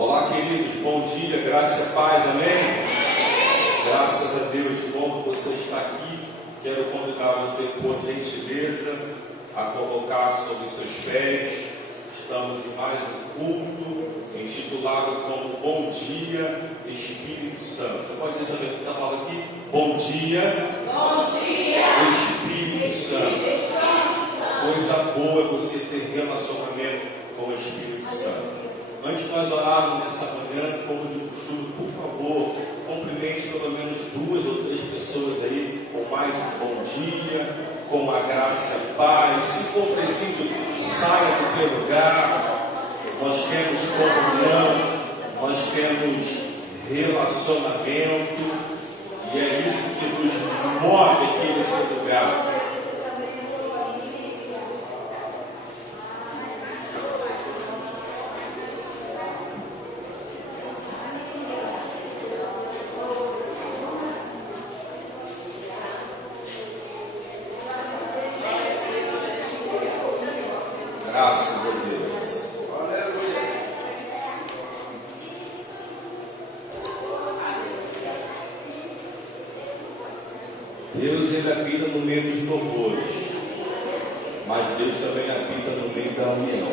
Olá, queridos, bom dia, graça e paz, amém? Graças a Deus, de bom que você está aqui. Quero convidar você, por gentileza, a colocar sobre seus pés. Estamos em mais um culto, intitulado como Bom Dia, Espírito Santo. Você pode dizer também, está falando aqui? Bom dia, Espírito Santo. Coisa boa é você ter relacionamento com o Espírito Santo. Antes de nós orarmos nessa manhã, como de costume, por favor, cumprimente pelo menos 2 ou 3 pessoas aí com mais um bom dia, com a graça e a paz. Se for preciso, saia do teu lugar. Nós temos comunhão, nós temos relacionamento, e é isso que nos move aqui nesse lugar. Graças a Deus. Deus, ele habita no meio dos louvores, mas Deus também habita no meio da união.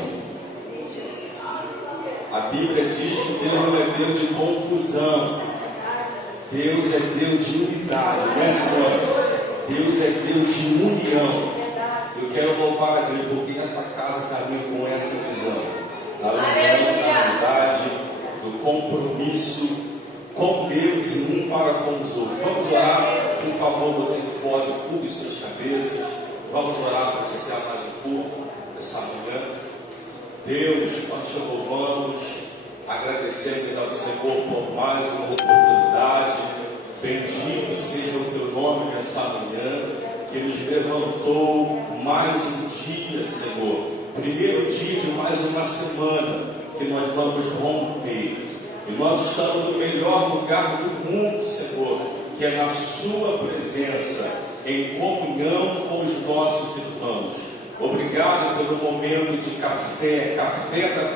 A Bíblia diz que Deus não é Deus de confusão. Deus é Deus de unidade, não é, Senhor? Deus é Deus de união. Eu quero louvar a Deus porque essa casa caminha com essa visão da união, da unidade, do compromisso com Deus e um para com os outros. Vamos orar, por favor, você que pode, curve suas cabeças. Vamos orar para iniciar mais um pouco essa manhã. Deus, nós te louvamos, agradecemos ao Senhor por mais uma oportunidade. Bendito seja o teu nome nessa manhã, que nos levantou mais um dia, Senhor. Primeiro dia de mais uma semana que nós vamos romper. E nós estamos no melhor lugar do mundo, Senhor, que é na sua presença, em comunhão com os nossos irmãos. Obrigado pelo momento de café da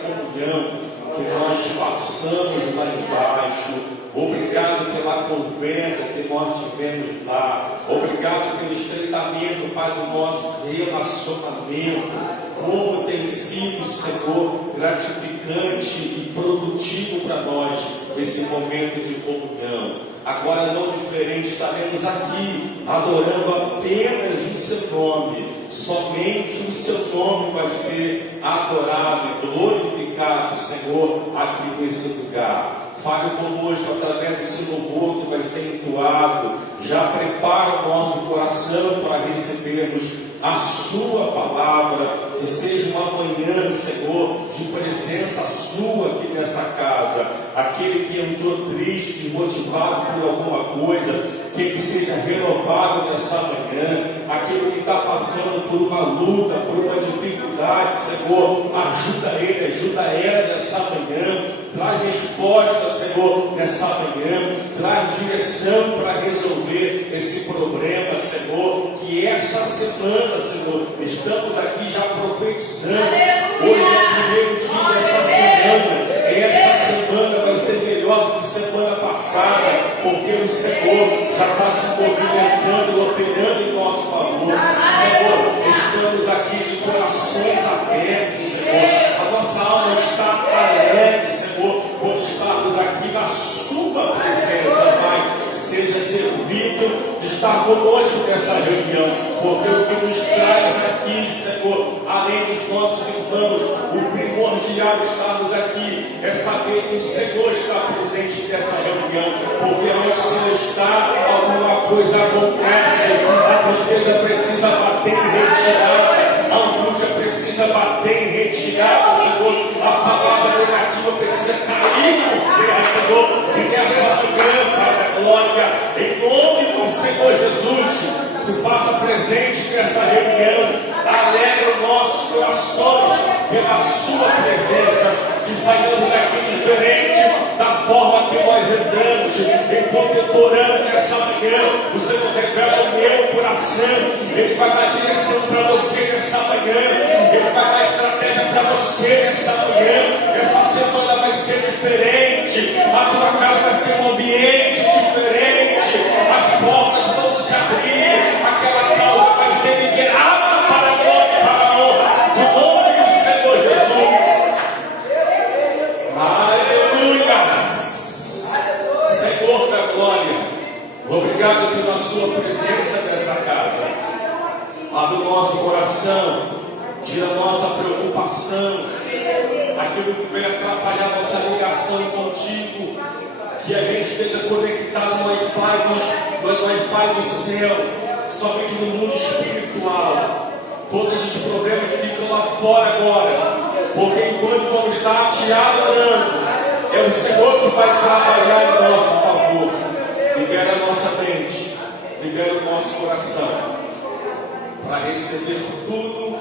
comunhão que nós passamos lá embaixo. Obrigado pela conversa que nós tivemos lá. Obrigado pelo estreitamento, Pai, do nosso relacionamento. Como tem sido, Senhor, gratificante e produtivo para nós esse momento de comunhão. Agora, não diferente, estaremos aqui adorando apenas o seu nome. Somente o seu nome vai ser adorado e glorificado, Senhor, aqui nesse lugar. Fale conosco através desse louvor que vai ser entoado. Já prepara o nosso coração para recebermos a sua palavra. Que seja uma manhã, Senhor, de presença sua aqui nessa casa. Aquele que entrou triste, desmotivado por alguma coisa, que ele seja renovado nessa manhã. Aquele que está passando por uma luta, por uma dificuldade, Senhor, ajuda ele, ajuda ela nessa manhã. Traz resposta, Senhor, nessa manhã. Traz direção para resolver esse problema, Senhor. Que essa semana, Senhor, estamos aqui já profetizando. Hoje é o primeiro dia dessa semana. Essa semana vai ser melhor do que semana passada, porque o Senhor já está se movimentando, operando em nosso favor. Senhor, estamos aqui de corações abertos, Senhor. A nossa alma está alegre, Senhor, por estarmos aqui na sua presença, Pai. Seja servido de estar conosco nessa reunião, porque o que nos traz aqui, Senhor, além dos nossos irmãos, o primordial estarmos aqui é saber que o Senhor está presente nessa reunião, porque onde o Senhor está, alguma coisa acontece. A tristeza precisa bater em retirada, a angústia precisa bater em retirada, Senhor. A palavra negativa precisa cair por terra, Senhor, e nessa manhã, Pai da glória, em nome do Senhor Jesus, se faça presente nessa reunião. Alegra nossos corações pela sua presença, que saímos daqui diferente da forma que nós entramos. Enquanto orando nessa manhã, o Senhor revela o meu coração. Ele vai dar direção para você nessa manhã. Ele vai dar estratégia para você nessa manhã. Essa semana vai ser diferente. preocupação, aquilo que vem atrapalhar nossa ligação contigo, que a gente esteja conectado no Wi-Fi do céu, somente no mundo espiritual. Todos os problemas ficam lá fora agora, porque enquanto vamos estar te adorando, é o Senhor que vai trabalhar em nosso favor. Libera a nossa mente, libera o nosso coração, para receber tudo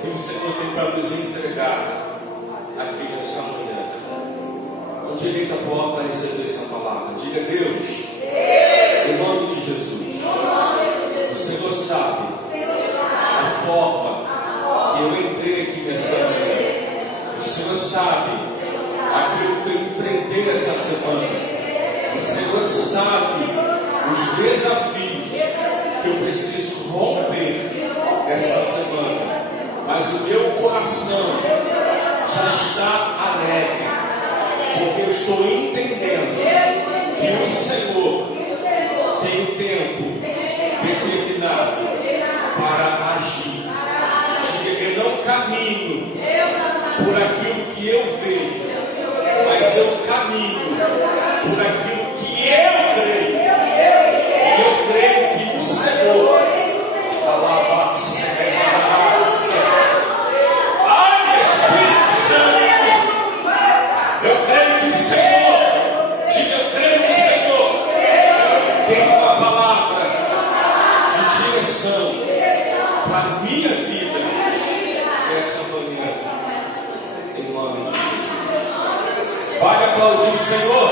que o Senhor tem para nos entregar aqui nessa manhã. Com direito a bola para receber essa palavra. Diga: Deus, em nome de Jesus, o Senhor sabe a forma que eu entrei aqui nessa manhã. O Senhor sabe aquilo que eu enfrentei essa semana. O Senhor sabe os desafios que eu preciso romper essa semana. Mas o meu coração já está alegre, porque eu estou entendendo que o Senhor tem um tempo determinado para agir. Eu não caminho por aquilo que eu vejo, mas eu caminho por aquilo que eu creio. E eu creio que o Senhor para a minha vida essa manhã, em nome de Jesus. Vai aplaudir o Senhor.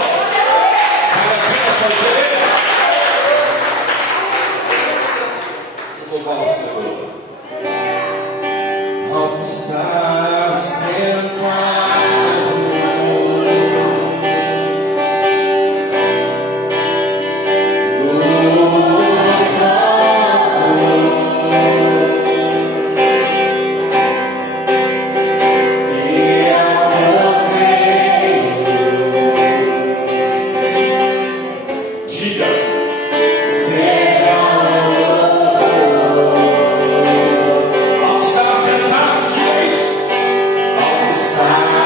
Vai abrir a sua igreja. Vou louvar o Senhor. Ao estar sentado Está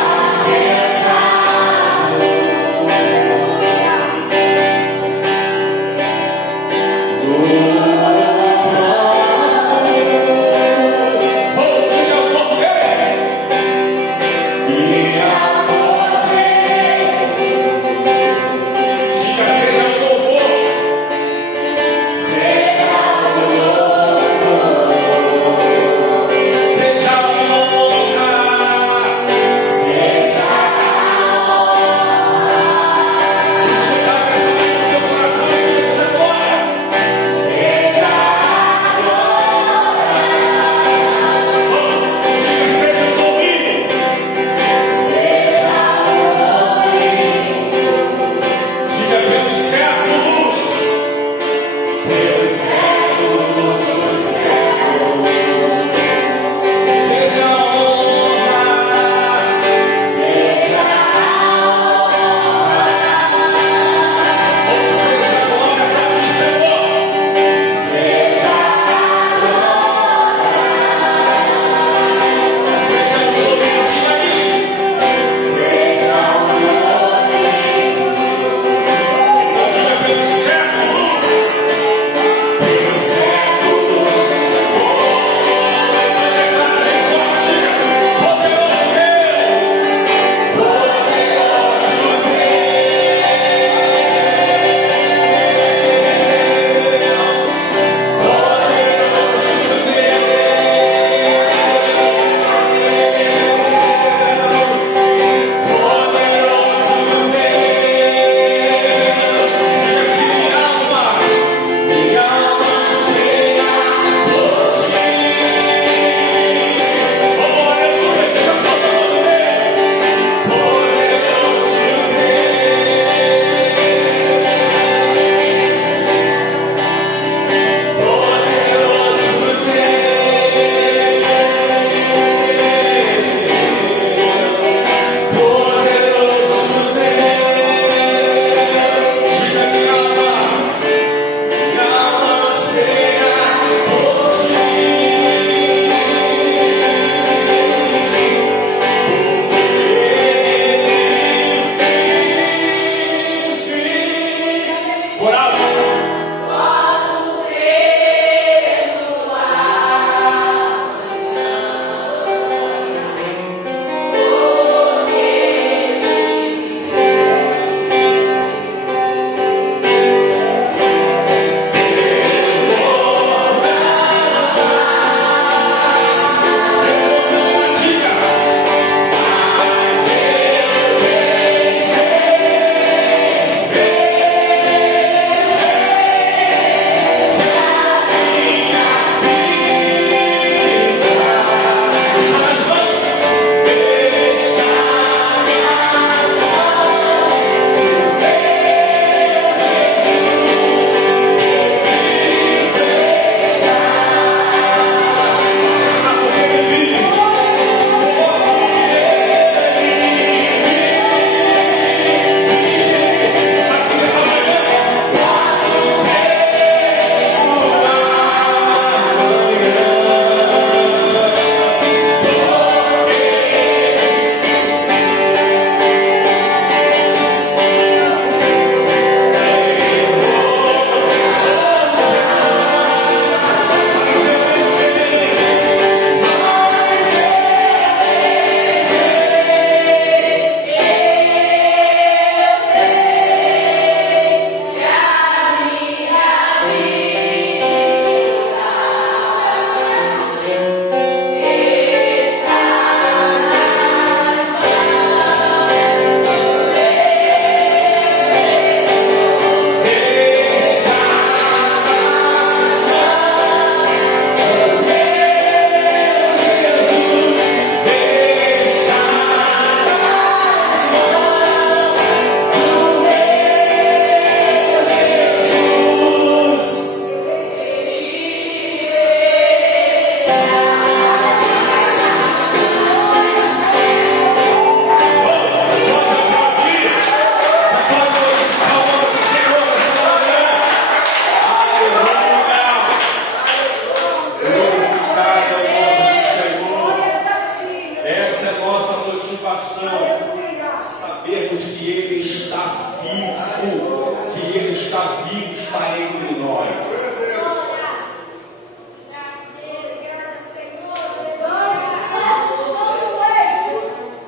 que Ele está vivo, que Ele está vivo, está entre nós.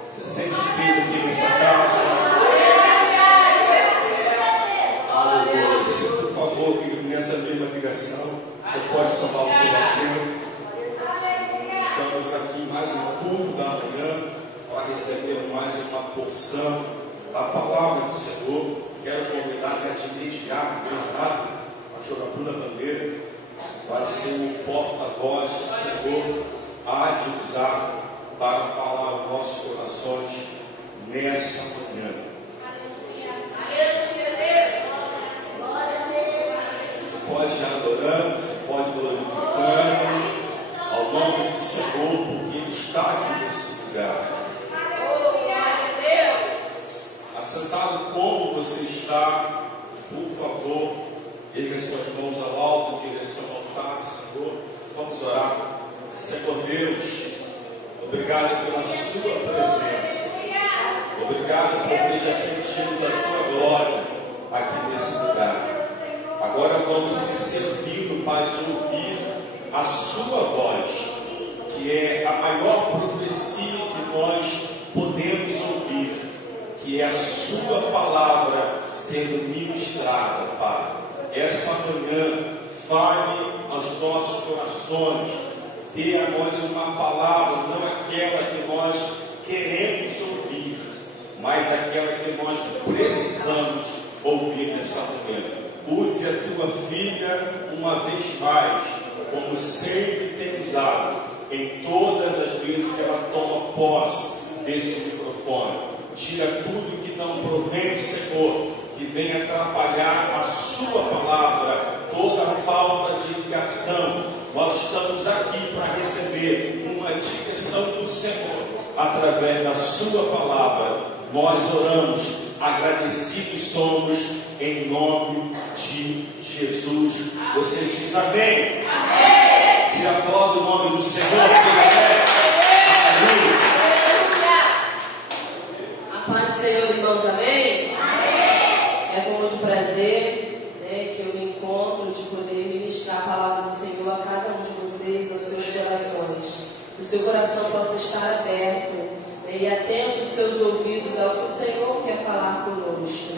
Você sente peso aqui nessa casa? Aleluia. Se por favor, nessa mesma ligação, você pode tomar o teu assento. Estamos aqui mais um culto da manhã para receber mais uma porção da palavra do Senhor. Quero convidar já de imediato, a pastora Bruna Bandeira, vai ser o porta-voz que o Senhor há de usar para falar aos nossos corações nessa manhã. Você pode ir adorando, você pode glorificando ao nome do Senhor, porque Ele está aqui nesse lugar. Assentado como você está, por favor, erga suas mãos ao alto, em direção ao altar, Senhor. Vamos orar. Senhor Deus, obrigado pela sua presença. Obrigado porque já sentimos a sua glória aqui nesse lugar. Agora vamos ser servidos, Pai, de ouvir a sua voz, que é a maior profecia que nós podemos ouvir, que é a sua palavra sendo ministrada, Pai. Essa manhã, fale aos nossos corações, dê a nós uma palavra, não aquela que nós queremos ouvir, mas aquela que nós precisamos ouvir nessa manhã. Use a tua filha uma vez mais, como sempre tem usado, em todas as vezes que ela toma posse desse microfone. Tira tudo que não provém do Senhor, que venha atrapalhar a sua palavra, toda a falta de ligação. Nós estamos aqui para receber uma direção do Senhor, através da sua palavra. Nós oramos, agradecidos somos, em nome de Jesus. Você diz amém? Amém. Se aplaude o nome do Senhor, que é aleluia. A paz do Senhor, irmãos, amém? Amém. É com muito prazer, que eu me encontro de poder ministrar a palavra do Senhor a cada um de vocês, aos seus corações. Que o seu coração possa estar aberto, e atento os seus ouvidos ao que o Senhor quer falar conosco,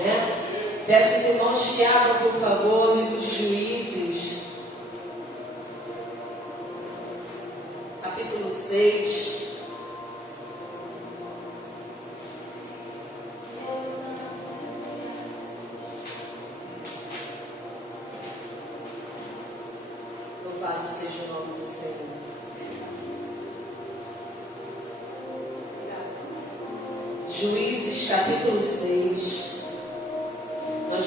Peço aos irmãos que abram, por favor, o livro de Juízes, capítulo 6. Louvado seja o nome do Senhor. Juízes, capítulo 6. Nós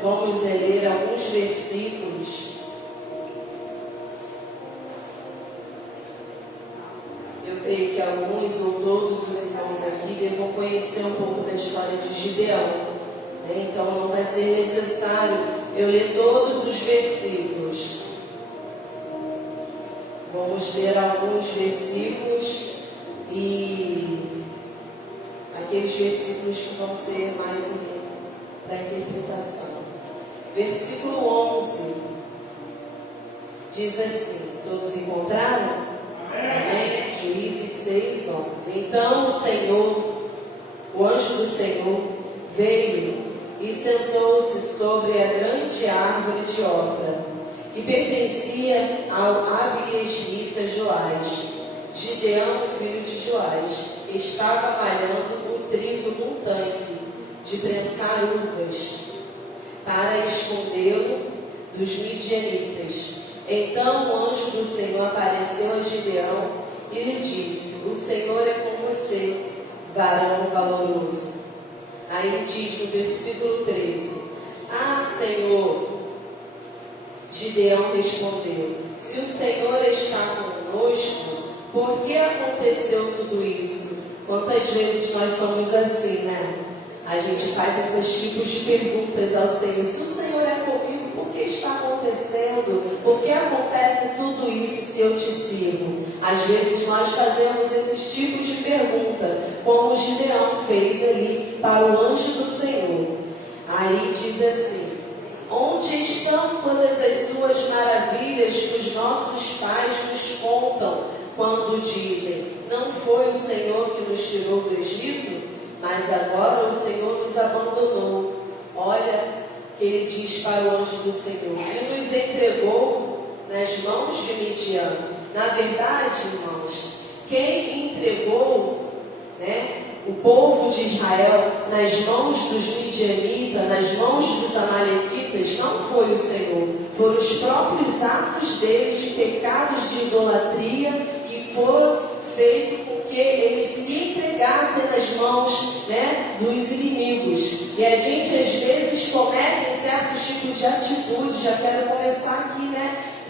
vamos ler alguns versículos. Eu creio que alguns ou todos os irmãos aqui devam conhecer um pouco da história de Gideão, Então não vai ser necessário eu ler todos os versículos. Vamos ler alguns versículos e aqueles versículos que vão ser mais para a interpretação. Versículo 11 diz assim: todos encontraram? Amém? Juízes 6, 11. Então o Senhor, o anjo do Senhor, veio e sentou-se sobre a grande árvore de Ofra, que pertencia ao abiesmita Joás. Gideão, filho de Joás, estava malhando o trigo num tanque de prensar uvas, para escondê-lo dos midianitas. Então o anjo do Senhor apareceu a Gideão e lhe disse: o Senhor é com você, varão valoroso. Aí diz no versículo 13: ah, Senhor. Gideão respondeu: se o Senhor está conosco, por que aconteceu tudo isso? Quantas vezes nós somos assim, A gente faz esses tipos de perguntas ao Senhor. Se o Senhor é comigo, por que está acontecendo? Por que acontece tudo isso se eu te sirvo? Às vezes nós fazemos esses tipos de pergunta, como Gideão fez ali para o anjo do Senhor. Aí diz assim: onde estão todas as suas maravilhas que os nossos pais nos contam, quando dizem, não foi o Senhor que nos tirou do Egito, mas agora o Senhor nos abandonou. Olha que ele diz para o anjo do Senhor, e nos entregou nas mãos de Midian. Na verdade, irmãos, quem entregou, o povo de Israel nas mãos dos midianitas, nas mãos dos amalequitas, não foi o Senhor. Foram os próprios atos deles de pecados de idolatria que foram feitos com que eles se entregassem nas mãos dos inimigos. E a gente às vezes comete certos tipos de atitude. Já quero começar aqui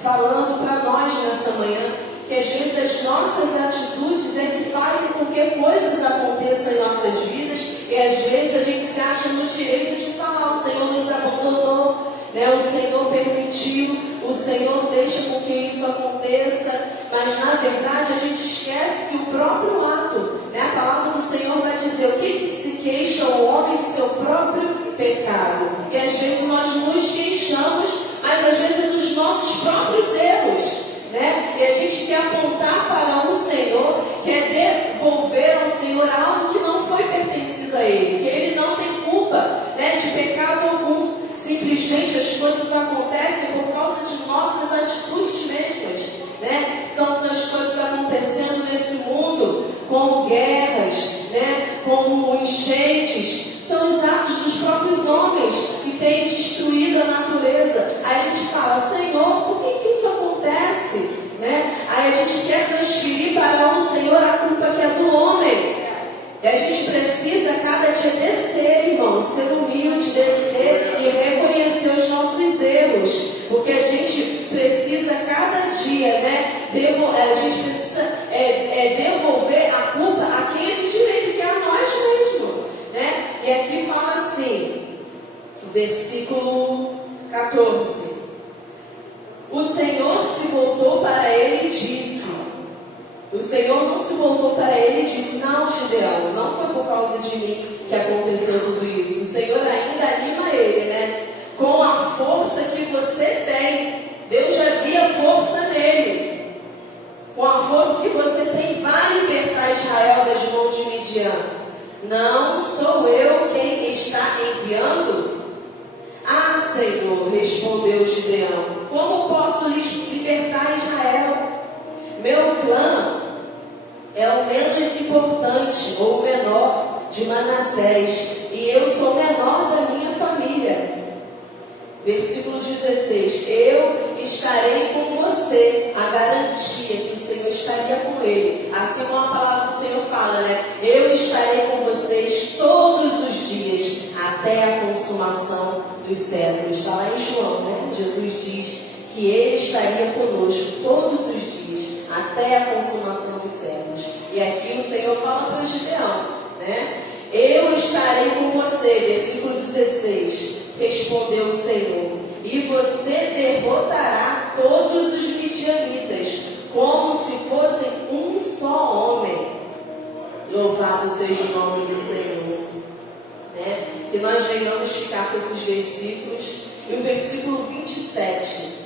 falando para nós nessa manhã, que às vezes as nossas atitudes é que fazem com que coisas aconteçam em nossas vidas, e às vezes a gente se acha no direito de falar, o Senhor nos abandonou, o Senhor permitiu, o Senhor deixa com que isso aconteça, mas na verdade a gente esquece que o próprio ato, a palavra do Senhor vai dizer o que se queixa o homem de seu próprio pecado, e às vezes nós nos queixamos, mas às vezes é dos nossos próprios erros. E a gente quer apontar para o Senhor, quer devolver ao Senhor algo que não foi pertencido a Ele, que Ele não tem culpa de pecado algum. Simplesmente as coisas acontecem por causa de nossas atitudes mesmas. Tantas coisas acontecendo nesse mundo, como guerras, como enchentes, são os atos dos próprios homens que têm destruído a natureza. Aí a gente fala, Senhor, por que isso acontece? Aí a gente quer transferir para o Senhor a culpa que é do homem. E a gente precisa cada dia descer, irmão, ser humilde, descer e reconhecer os nossos erros. Porque a gente precisa cada dia, a gente precisa devolver a culpa a quem é de direito, que é a nós mesmos. E aqui fala assim, versículo 14. O Senhor se voltou para ele e disse, o Senhor não se voltou para ele e disse, não, Gideão, não foi por causa de mim que aconteceu tudo isso. O Senhor ainda anima ele, com a força que você tem. Deus já via força nele. Com a força que você tem, vai libertar Israel das mãos de Midian. Não sou eu quem está enviando? Ah, Senhor, respondeu Gideão, como posso libertar Israel? Meu clã é o menos importante ou o menor de Manassés, e eu sou o menor da minha família. Versículo 16, eu estarei com você, a garantia que o Senhor estaria com ele. Assim como a palavra do Senhor fala, eu estarei com vocês todos os dias, até a consumação dos séculos. Está lá em João, Jesus diz que ele estaria conosco todos os dias, até a consumação dos séculos. E aqui o Senhor fala para Gideão, eu estarei com você, versículo 16, respondeu o Senhor, e você derrotará todos os midianitas, como se fossem um só homem. Louvado seja o nome do Senhor. Que nós venhamos ficar com esses versículos. E o versículo 27,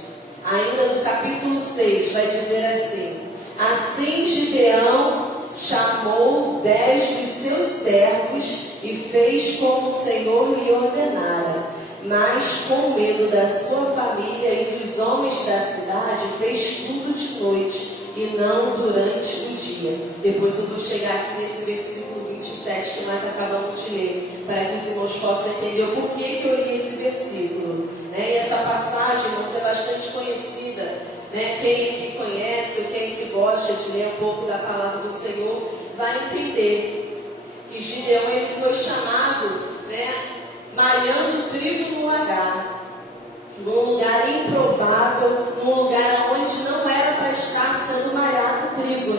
ainda do capítulo 6, vai dizer assim: assim Gideão chamou 10 dos seus servos e fez como o Senhor lhe ordenara, mas com medo da sua família e dos homens da cidade, fez tudo de noite e não durante o dia. Depois eu vou chegar aqui nesse versículo 27 que nós acabamos de ler, para que os irmãos possam entender o porquê que eu li esse versículo. E essa passagem, irmãos, é bastante conhecida. Quem que conhece, ou quem que gosta de ler um pouco da palavra do Senhor, vai entender que Gideão ele foi chamado, malhando trigo no lagar, num lugar improvável, num lugar onde não era para estar sendo malhado trigo,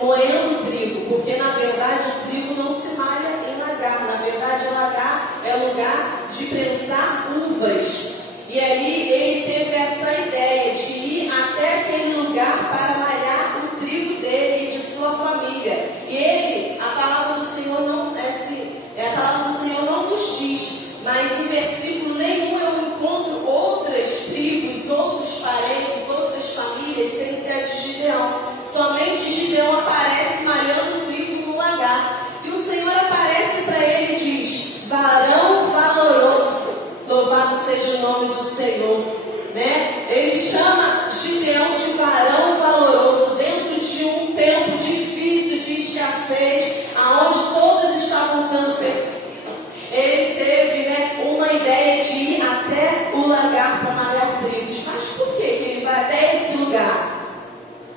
moendo trigo, porque na verdade o trigo não se malha em lagar, na verdade lagar é lugar de prensar uvas. E E aí ele teve essa ideia de ir até aquele lugar para malhar o trigo dele e de sua família. E ele, a palavra do Senhor não é assim, a palavra do Senhor não nos diz, mas em versículo nenhum eu encontro outras tribos, outros parentes, outras famílias sem ser a de Gideão. Somente Gideão aparece malhando o trigo no lagar. E o Senhor aparece para ele e diz: varão valoroso, louvado seja o nome do Senhor. Né? Ele chama Gideão de varão valoroso dentro de um tempo difícil de escassez, aonde todos estavam sendo perseguidos. Ele teve, né, uma ideia de ir até o lagar para malhar trigos. Mas por que ele vai até esse lugar?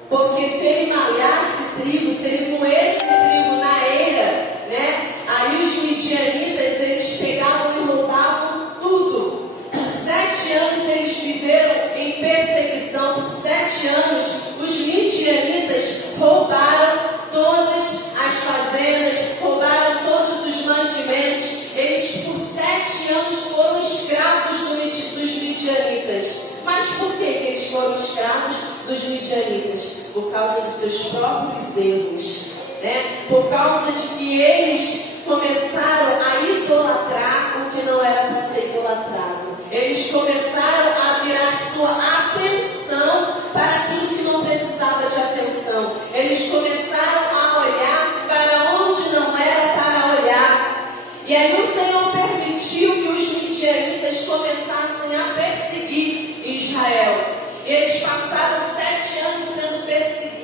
Porque se ele malhasse trigo, se ele moesse trigo na eira, né, aí os midianitas, eles pegavam e roubavam tudo. Por 7 anos eles viveram em perseguição. Por 7 anos os midianitas roubaram todas as fazendas, roubaram todos os mantimentos. Eles por 7 anos foram escravos dos midianitas. Mas por que eles foram escravos dos midianitas? Por causa dos seus próprios erros, né? Por causa de que eles começaram a idolatrar o que não era para ser idolatrado. Eles começaram a virar sua atenção para aquilo que não precisava de atenção. Eles começaram a olhar para onde não era para olhar. E aí o Senhor permitiu que os midianitas começassem a perseguir Israel. E eles passaram 7 anos sendo perseguidos.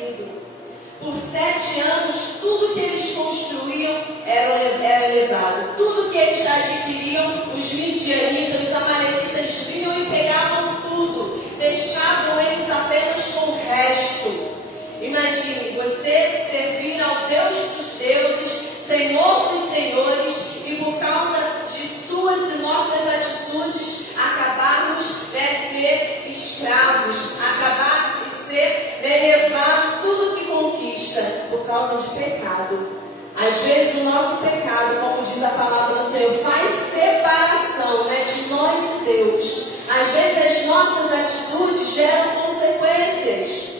Por 7 anos, tudo que eles construíam era levado. Tudo que eles adquiriam, os midianitas, os amalequitas vinham e pegavam tudo. Deixavam eles apenas com o resto. Imagine, você servir ao Deus dos deuses, Senhor dos senhores, e por causa de suas e nossas atitudes, acabarmos de ser escravos, acabar de ser levar tudo que conquista por causa de pecado. Às vezes o nosso pecado, como diz a palavra do Senhor, faz separação, né, de nós e Deus. Às vezes as nossas atitudes geram consequências.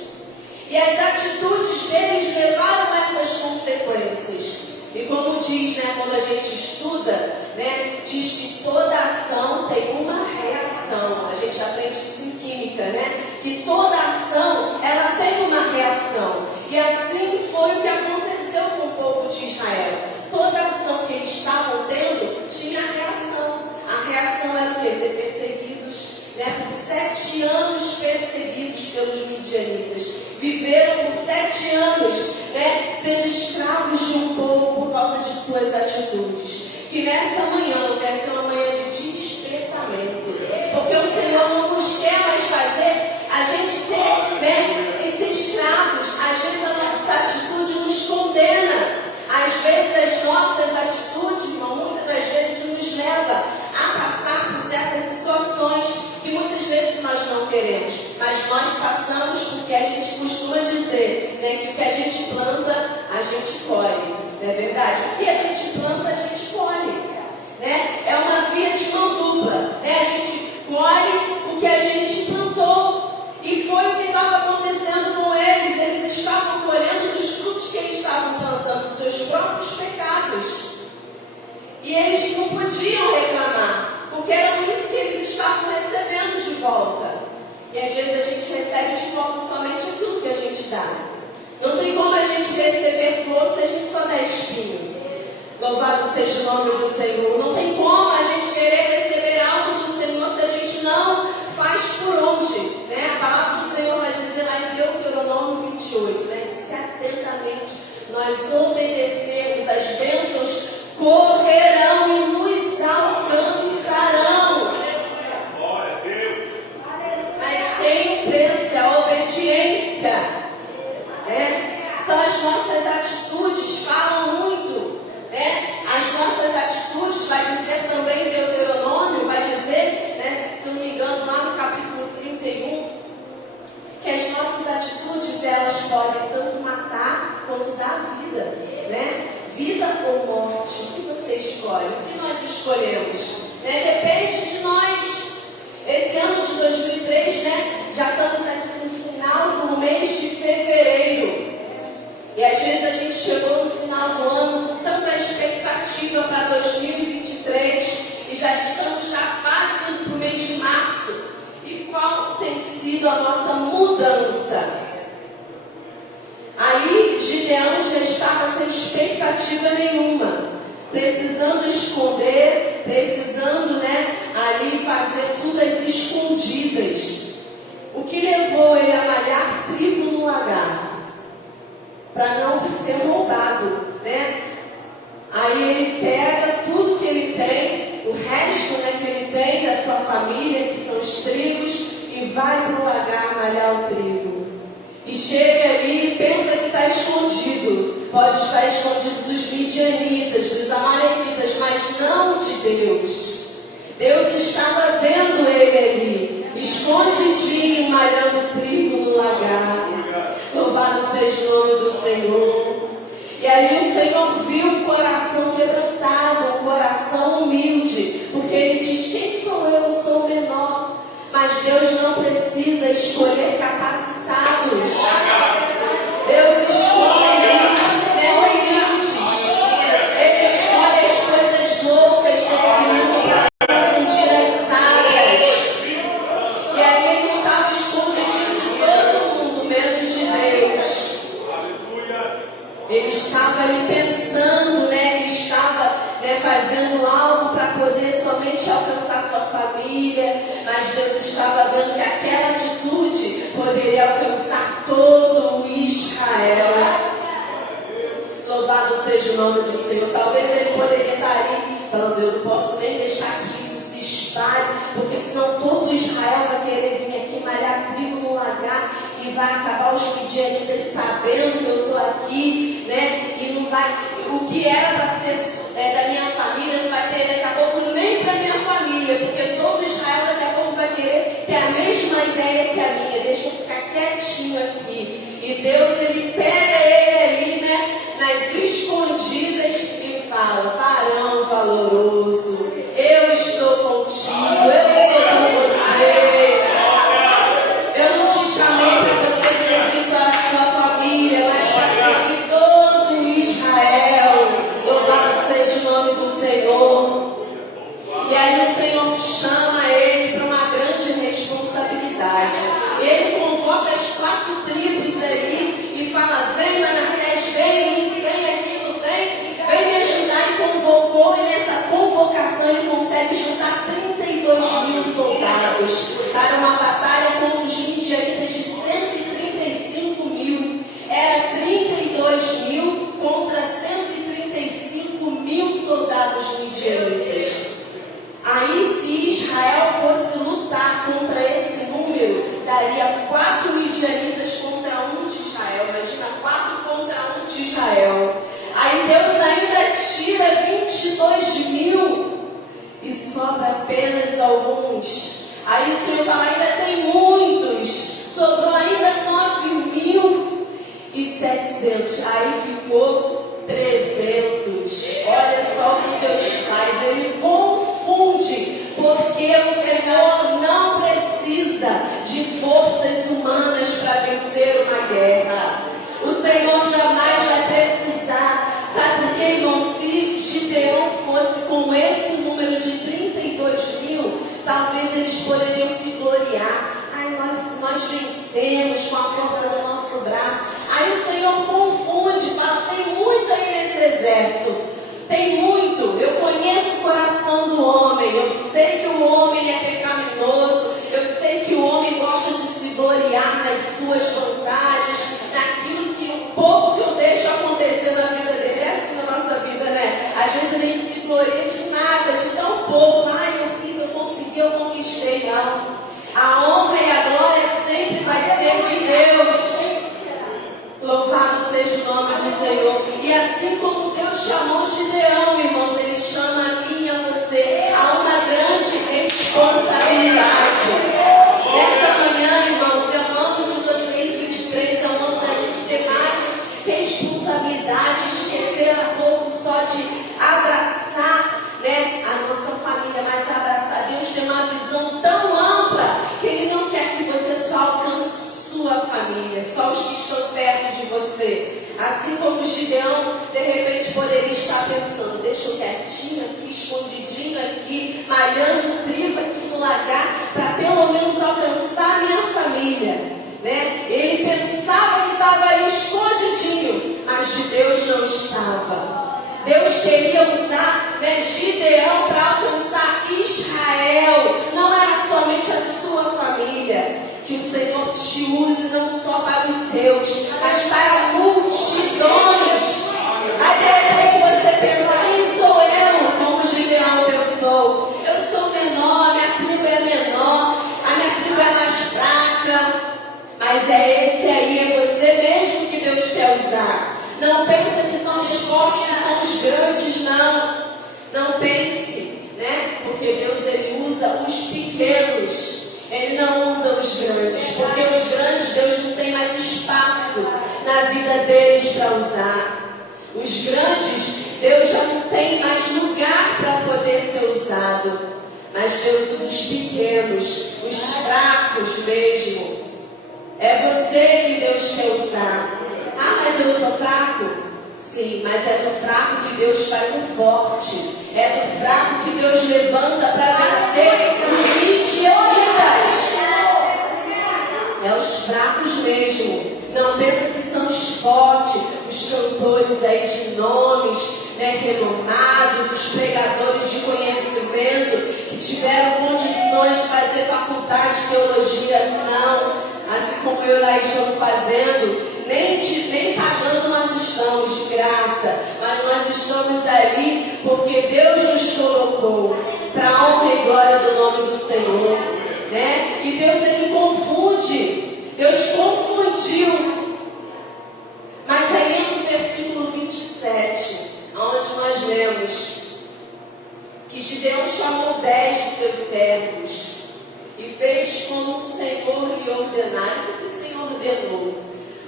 E as atitudes deles levaram a essas consequências. E como diz, né, quando a gente estuda, né, diz que toda ação tem uma reação. A gente aprende isso em química, né? Que toda ação, ela tem uma reação. E assim foi o que aconteceu com o povo de Israel. Toda ação que eles estavam tendo tinha reação. A reação era o quê? Ser perseguidos, né? Por 7 anos perseguidos pelos midianitas. Viveram por 7 anos, né, sendo escravos de um povo por causa de suas atitudes. Que nessa manhã vai ser uma manhã de despertamento. Porque o Senhor não nos quer mais fazer a gente ter, né, esses escravos. Às vezes a nossa atitude nos condena. Às vezes as nossas atitudes, irmão, muitas das vezes nos leva a passar por certas situações que muitas vezes nós não queremos, mas nós passamos porque a gente costuma dizer, né, que o que a gente planta, a gente colhe. Não é verdade? O que a gente planta, a gente colhe. Né? É uma via de mão dupla. Né? A gente colhe o que a gente plantou. E foi o que estava acontecendo com eles. Eles estavam colhendo dos frutos que eles estavam plantando, seus próprios pecados. E eles não podiam reclamar, porque era isso que eles estavam recebendo de volta. E às vezes a gente recebe de volta somente aquilo que a gente dá. Não tem como a gente receber flor se a gente só der espinho. Louvado seja o nome do Senhor. Não tem como a gente querer receber algo do Senhor se a gente não faz por onde. Né? A palavra do Senhor vai dizer lá em Deuteronômio 28, né? Que se atentamente nós obedecermos, as bênçãos correrão e nos alcançarão. Mas tem um preço, a obediência. Né? São as nossas atitudes, falam muito. Né? As nossas atitudes, vai dizer também em Deuteronômio, vai dizer, né, se não me engano, lá no capítulo 31, que as nossas atitudes, elas podem tanto matar quanto dar vida. Né? Vida ou morte, o que você escolhe? O que nós escolhemos? Né? Depende de nós. Esse esse ano de 2003, né? Já estamos aqui no final do mês de fevereiro. E às vezes a gente chegou no final do ano com tanta expectativa para 2023 e já estamos quase indo para o mês de março. E qual tem sido a nossa mudança? Aí Gideão já estava sem expectativa nenhuma, precisando esconder, precisando, ali fazer tudo às escondidas. O que levou ele a malhar trigo no lagar? Para não ser roubado, né? Aí ele pega tudo que ele tem, o resto, que ele tem da sua família, que são os trigos, e vai para o lagar malhar o trigo. E chega ali e pensa que está escondido. Pode estar escondido dos midianitas, dos amalequitas, mas não de Deus. Deus estava vendo ele ali, escondidinho, malhando trigo no lagar. Louvado seja o nome do Senhor. E ali o Senhor viu um coração quebrantado, um coração humilde, porque ele diz: quem sou eu? Eu sou o menor. Mas Deus não precisa escolher capacitados. Deus escolhe humildes. Ele escolhe as coisas loucas desse mundo para confundir as sábias. E ali ele estava escondidinho de todo mundo, menos de Deus. Ele estava ali pensando, ele estava fazendo algo para poder somente alcançar sua família, mas Deus estava vendo que aquela atitude poderia alcançar todo o Israel. Louvado seja o nome do Senhor. Talvez ele poderia estar ali falando: eu não posso nem deixar que isso se espalhe, porque senão todo Israel vai querer vir aqui malhar trigo no lagar e vai acabar os midianitas sabendo que eu estou aqui, e não vai, o que era para ser da minha família não vai ter daqui a pouco nem para minha família, porque todo Israel daqui a pouco vai querer ter a mesma ideia que a minha. Deixa eu ficar quietinho aqui. E Deus, ele pega ele ali, nas escondidas e fala: varão valoroso, eu estou contigo, eu estou com você. Eu não te chamei para você servir só a sua família, mas para servir todo Israel. Louvado seja o nome do Senhor. E aí o Senhor chama ele para uma grande responsabilidade. Ele convoca as 4 tribos ali e fala: vem Manassés, vem isso, vem aquilo, vem me ajudar. E convocou, e nessa convocação ele consegue juntar 32.000 soldados para uma batalha contra os midianitas de 135.000. Era 32.000 contra 135.000 soldados midianitas. Aí, se Israel fosse lutar contra esse número, daria 4 midianitas contra 1 de Israel. Imagina, 4 contra 1 de Israel. Aí Deus ainda tira 22.000 e sobra apenas alguns. Aí o Senhor fala: ainda tem muitos, sobrou ainda 9.700. Aí ficou 300. Olha só o que Deus faz. Ele confunde, porque o Senhor não precisa de forças humanas para vencer uma guerra. O Senhor jamais vai precisar. Sabe por quê, irmão? Se Gideão fosse com esse número de 32.000, talvez eles poderiam se gloriar. Ai, nós vencemos com a força do nosso braço. Aí o Senhor confunde, fala: tem muito aí nesse exército, tem muito. Eu conheço o coração do homem, eu sei que o homem é pecaminoso, eu sei que o homem gosta de se gloriar nas suas vantagens, naquilo que o pouco que eu deixo acontecer na vida dele. É assim na nossa vida, Às vezes a gente se gloria de nada, de tão pouco. Ai, eu fiz, eu consegui, eu conquistei. Não. A honra e a glória sempre vai ser de Deus. Louvado seja o nome do Senhor. E assim como Deus chamou Gideão, irmãos, Ele chama a mim e a você a uma grande responsabilidade. Nessa manhã, irmãos, é o ano de 2023, é o ano da gente ter mais responsabilidade, esquecer um pouco só de abraçar, a nossa família, mas abraçar Deus, ter uma visão tão ampla pensando, deixa eu quietinho aqui, escondidinho aqui, malhando trigo aqui no lagar, para pelo menos alcançar minha família, né? Ele pensava que estava ali escondidinho, mas de Deus não estava. Deus queria usar, né, Gideão para alcançar Israel. Não era somente a sua família. Que o Senhor te use não só para os seus, mas para multidões. Aí de repente você pensa, quem sou eu? Como Gideão pensou. Eu sou menor, minha tribo é menor, a minha tribo é mais fraca. Mas é esse aí, é você mesmo que Deus quer usar. Não pensa que são os fortes, que são os grandes, não. Não pense, né? Porque Deus, Ele usa os pequenos. Ele não usa os grandes. Porque os grandes, Deus não tem mais espaço na vida deles para usar. Os grandes, Deus já não tem mais lugar para poder ser usado. Mas Deus usa os pequenos, os fracos mesmo. É você que Deus quer usar. Ah, mas eu sou fraco? Sim, mas é no fraco que Deus faz o forte. É no fraco que Deus levanta para vencer os midianitas. É os fracos mesmo. Não pensa que são os fortes, os cantores aí de nomes, né, renomados, os pregadores de conhecimento, que tiveram condições de fazer faculdade de teologia, não. Assim como eu e Laís estamos fazendo, nem pagando nós estamos de graça, mas nós estamos ali porque Deus nos colocou para a honra e glória do nome do Senhor, né? E Deus, Ele confunde, Deus confundiu. Mas aí no versículo 27, onde nós lemos que Gideão chamou 10 de seus servos e fez como o Senhor lhe ordenar. O que o Senhor ordenou?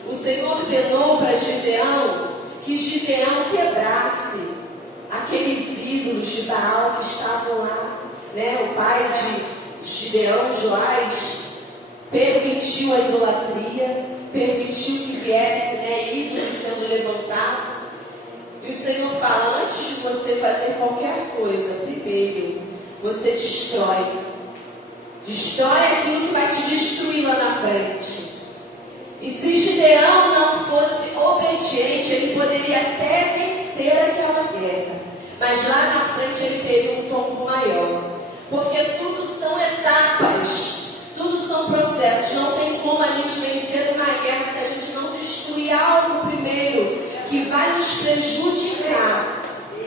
O Senhor ordenou para Gideão que Gideão quebrasse aqueles ídolos de Baal que estavam lá, né? O pai de Gideão, Joás, permitiu a idolatria, permitiu que viesse, né, ídolos sendo levantados. E o Senhor fala, antes de você fazer qualquer coisa, primeiro, você destrói. Destrói aquilo que vai te destruir lá na frente. E se Gideão não fosse obediente, ele poderia até vencer aquela guerra. Mas lá na frente ele teria um tombo maior. Porque tudo são etapas, tudo são processos. Não tem como a gente vencer uma guerra se a gente não destruir algo primeiro que vai nos prejudicar.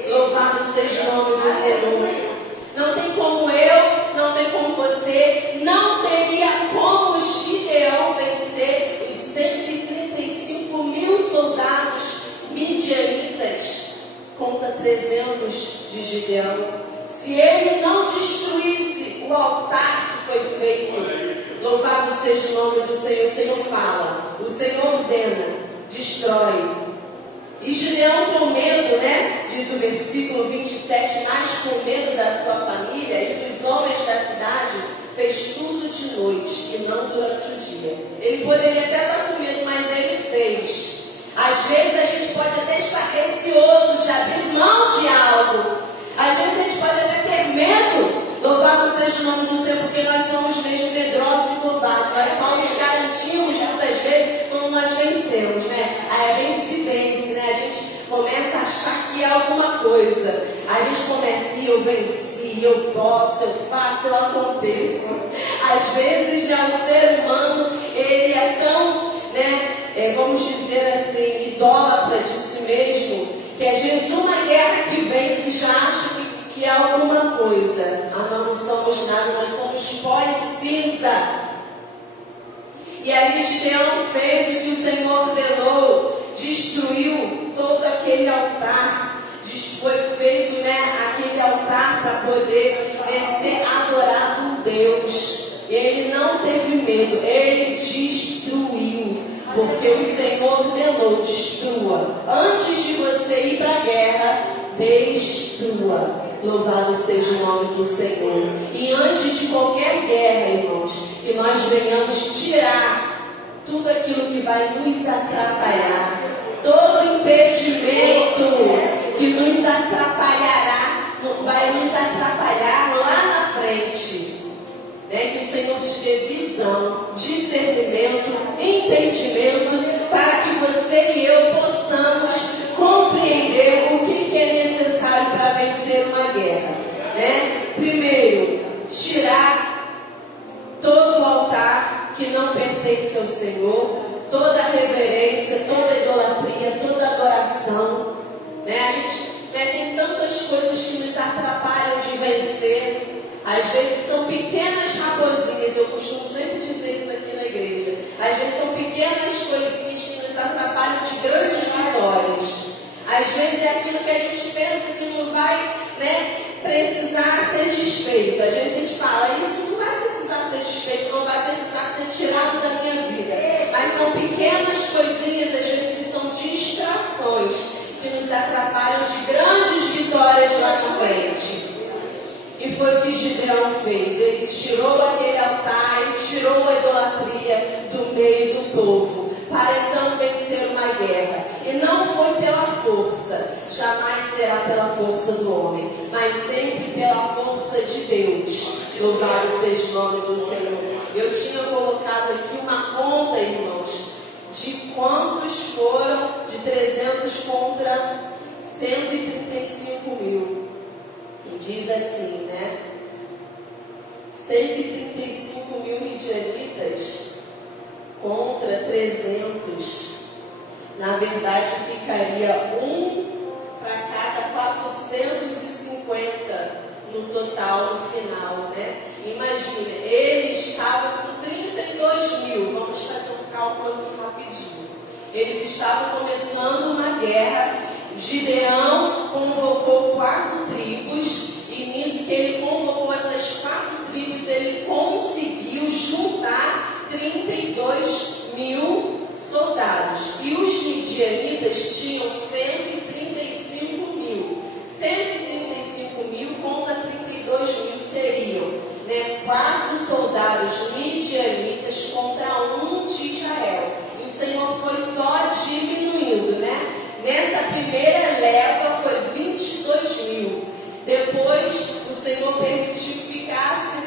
Louvado seja o nome do Senhor. Não tem como eu, não tem como você, não teria como Gideão vencer os 135 mil soldados midianitas contra 300 de Gideão. Se ele não destruísse o altar que foi feito, louvado seja o nome do Senhor. O Senhor fala, o Senhor ordena, destrói. E Gideão, com medo, né? Diz o versículo 27, mas com medo da sua família e dos homens da cidade, fez tudo de noite e não durante o dia. Ele poderia até estar com medo, mas ele fez. Às vezes a gente pode até estar receoso de abrir mão de algo. Às vezes a gente pode até ter medo. Louvado seja o nome do Senhor, porque nós somos mesmo medrosos e covardes. Nós só nos garantimos muitas vezes quando nós vencemos, né? Aí a gente se vence, né? A gente começa a achar que é alguma coisa. A gente começa, eu venci, eu posso, eu faço, eu aconteço. Às vezes já o ser humano, ele é tão, né? Vamos dizer assim, idólatra de si mesmo, que às vezes uma guerra que vence já acha que é alguma coisa. Ah, não somos nada, nós somos pó e cinza. E ali Gideão fez o que o Senhor ordenou, destruiu todo aquele altar, foi feito, né, aquele altar para poder ser adorado um Deus. Ele não teve medo, ele destruiu, porque o Senhor ordenou, destrua. Antes de você ir para a guerra, destrua. Louvado seja o nome do Senhor. E antes de qualquer guerra, irmãos, que nós venhamos tirar tudo aquilo que vai nos atrapalhar, todo impedimento, que nos atrapalhará, vai nos atrapalhar lá na frente. Que o Senhor te dê visão, discernimento, entendimento, para que você e eu possamos compreender o que é necessário para vencer uma guerra. Primeiro, tirar todo o altar que não pertence ao Senhor, toda reverência, toda idolatria, toda adoração. A gente tem tantas coisas que nos atrapalham de vencer. Às vezes são pequenas raposinhas, eu costumo sempre dizer isso aqui na igreja. Às vezes são pequenas coisinhas que nos atrapalham de grandes vitórias. Às vezes é aquilo que a gente pensa que não vai precisar ser desfeito. Às vezes a gente fala, isso não vai precisar ser desfeito, não vai precisar ser tirado da minha vida. Mas são pequenas coisinhas, às vezes que são distrações, que nos atrapalham de grandes vitórias lá na frente. E foi o que Gideão fez. Ele tirou aquele altar e tirou a idolatria do meio do povo, para então vencer uma guerra. E não foi pela força, jamais será pela força do homem, mas sempre pela força de Deus. Louvado seja o nome do Senhor. Eu tinha colocado aqui uma conta, irmãos, de quantos foram de 300 contra 135 mil. E diz assim, 135 mil midianitas contra 300. Na verdade, ficaria um para cada 450 no total, no final, Imagina, eles estavam com 32 mil. Vamos fazer um cálculo aqui rapidinho. Eles estavam começando uma guerra. Gideão convocou 4 tribos, e nisso que ele convocou essas 4 tribos, ele conseguiu juntar 32 mil soldados. E os midianitas tinham 135 mil. 135 mil contra 32 mil seriam 4 soldados midianitas contra 1 de Israel. E o Senhor foi só diminuindo, Nessa primeira leva foi 22 mil. Depois o Senhor permitiu que ficasse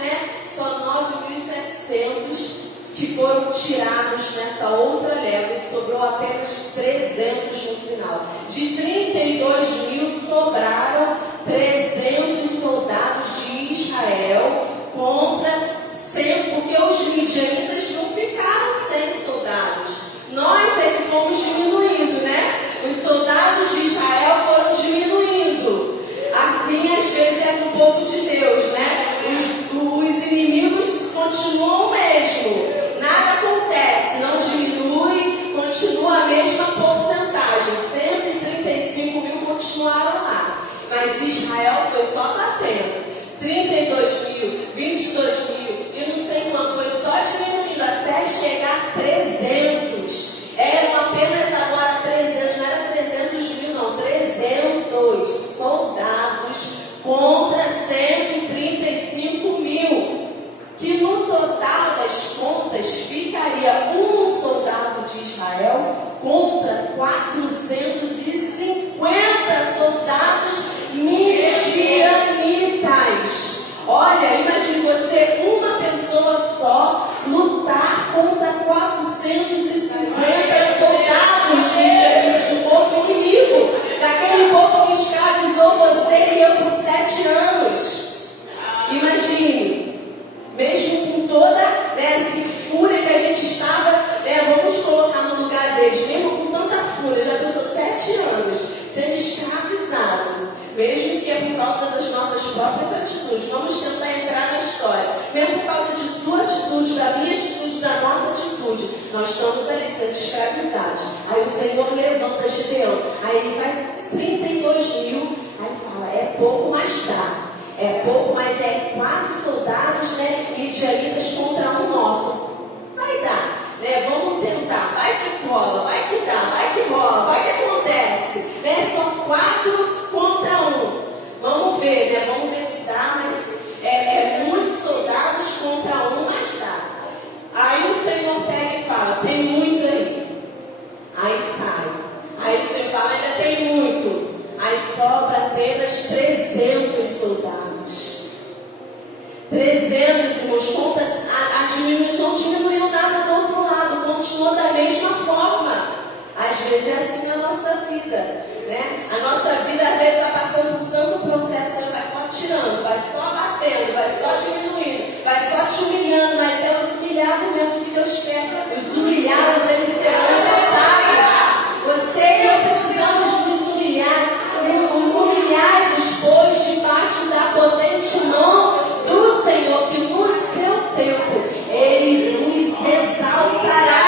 só 9.700 que foram tirados nessa outra leva, e sobrou apenas 300 no final. De 32 mil sobraram 300 soldados de Israel contra 100, porque os midianitas não ficaram sem soldados. Nós é que fomos diminuindo, Os soldados de Israel foram diminuindo. Assim, às vezes, é com o povo de Deus, Os inimigos continuam o mesmo. Nada acontece, não diminui, continua a mesma porcentagem. 135 mil continuaram lá. Mas Israel foi só batendo. 32 mil, 22 mil, e não sei quanto, foi só diminuindo até chegar a 300. Eram apenas agora 300, não era 300 mil não, 300 soldados contra 135 mil, que no total das contas ficaria um soldado de Israel contra 450 soldados midianitas. Olha, imagine você, uma pessoa só, lutar contra 450 soldados midianitas, do povo inimigo, daquele povo que escravizou você e eu por 7 anos. Imagine, mesmo com toda essa fúria que a gente estava, vamos colocar no lugar deles, mesmo com tanta fúria, já passou 7 anos sendo escravizado, mesmo que é por causa das nossas próprias atitudes. Vamos tentar entrar na história, mesmo por causa de sua atitude, da minha atitude, da nossa atitude, nós estamos ali sendo escravizados. Aí o Senhor levanta Gideão, aí ele vai 32 mil, aí fala, é pouco, mas dá. É pouco, mas é 4 soldados, midianitas contra um nosso. Vai dar, vamos tentar, vai que cola, vai que dá, vai que rola, vai que acontece, São 4 contra 1. Vamos ver, vamos ver se dá, mas é muitos soldados contra 1, mas dá. Aí o Senhor pega e fala, tem muito aí. Aí sai. Aí o Senhor fala, ainda tem muito. Aí só 300, irmãos, contas não diminuiu nada do outro lado, continuou da mesma forma. Às vezes é assim na nossa vida, né? A nossa vida às vezes vai passando por tanto processo, ela vai só tirando, vai só batendo, vai só diminuindo, vai só te humilhando, mas é os humilhados mesmo que Deus quer. Os humilhados, eles serão exaltados. Você e eu precisamos nos humilhar. Humilhar-nos, pois, debaixo da potente mão do Senhor, que no seu tempo Ele vos exaltará.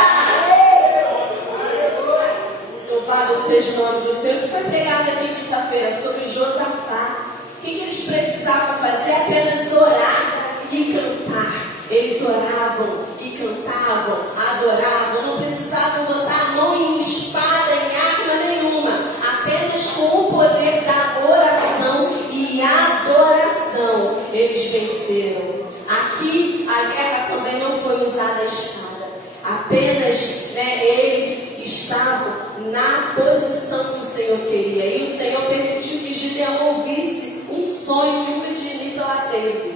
Louvado seja o nome do Senhor. Que foi pregado aqui quinta-feira sobre Josafá. O que eles precisavam fazer? Apenas orar e cantar. Eles oravam e cantavam, adoravam. Não precisavam botar a mão em espada, em arma nenhuma. Apenas com o poder da oração e adoração eles venceram. Aqui a guerra também não foi usada a espada. Apenas eles estavam na posição que o Senhor queria. E o Senhor permitiu que Gideão ouvisse um sonho que o midianita lá teve.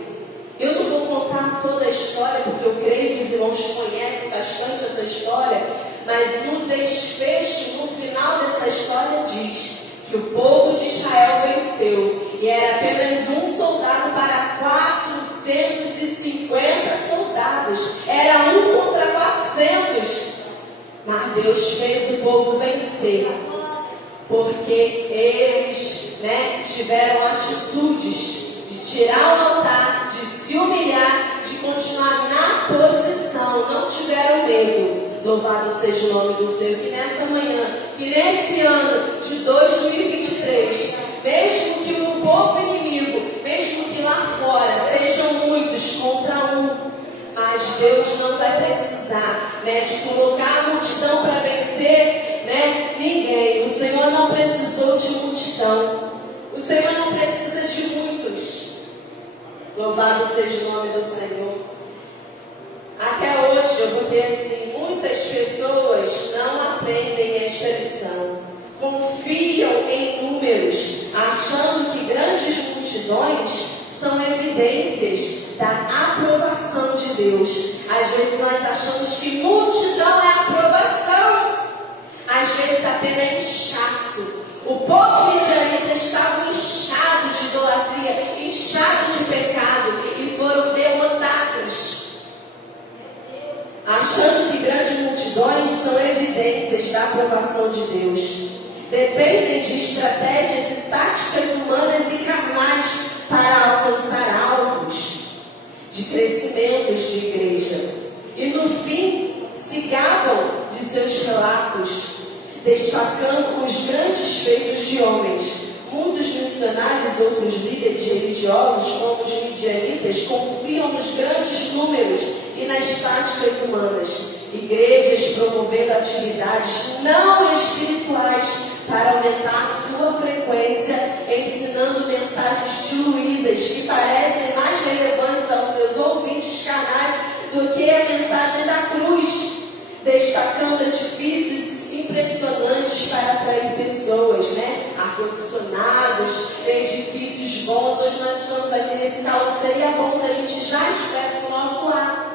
Eu não vou contar toda a história, porque eu creio que os irmãos conhecem bastante essa história, mas no desfecho, no final dessa história, diz que o povo de Israel venceu. E era apenas um soldado para 450 soldados. Era 1 contra 400. Mas Deus fez o povo vencer, porque eles tiveram atitudes de tirar o altar, de se humilhar, de continuar na posição, não tiveram medo. Louvado seja o nome do Senhor. Que nessa manhã, que nesse ano de 2023, mesmo que o povo inimigo, mesmo que lá fora sejam muitos contra um, mas Deus não vai precisar de colocar a multidão para vencer ninguém. O Senhor não precisou de multidão. O Senhor não precisa de muitos. Louvado seja o nome do Senhor. Até hoje eu vou ter assim, muitas pessoas não aprendem esta lição. Confiam em números, achando que grandes multidões são evidências da aprovação de Deus. Às vezes nós achamos que multidão é aprovação. Às vezes apenas é inchaço. O povo midianita estava inchado de idolatria, inchado de pecado, e foram derrotados. Achando que grandes multidões são evidências da aprovação de Deus. Dependem de estratégias e táticas humanas e carnais para alcançar alvos de crescimentos de igreja. E no fim, se gabam de seus relatos, destacando os grandes feitos de homens. Muitos missionários, outros líderes religiosos, como os midianitas, confiam nos grandes números e nas táticas humanas. Igrejas promovendo atividades não espirituais para aumentar sua frequência, ensinando mensagens diluídas que parecem mais relevantes aos seus ouvintes carnais do que a mensagem da cruz, destacando edifícios impressionantes para atrair pessoas, ar-condicionados, edifícios bons. Hoje nós estamos aqui nesse salão, seria bom se a gente já estivesse com o nosso ar.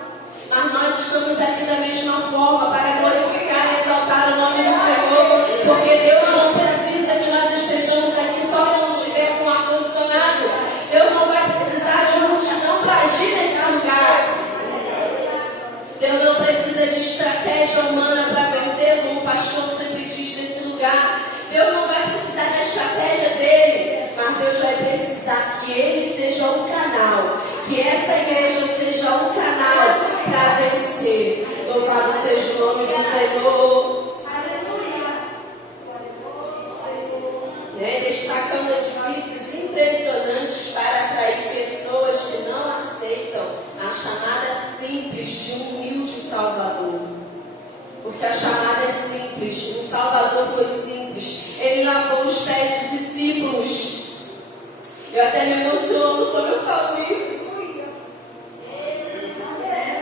Mas nós estamos aqui da mesma forma para glorificar e exaltar o nome do Senhor, porque Deus não precisa que nós estejamos aqui só quando estiver com ar-condicionado. Deus não vai precisar de multidão para agir nesse lugar. Deus não precisa de estratégia humana para vencer, como o pastor sempre diz nesse lugar. Deus não vai precisar da estratégia dele, mas Deus vai precisar que ele seja o canal, que essa igreja seja o canal para vencer. Louvado seja o nome do Senhor. Destacando edifícios impressionantes para atrair pessoas que não aceitam a chamada simples de um humilde Salvador. Porque a chamada é simples, o Salvador foi simples. Ele lavou os pés dos discípulos. Eu até me emociono quando eu falo isso.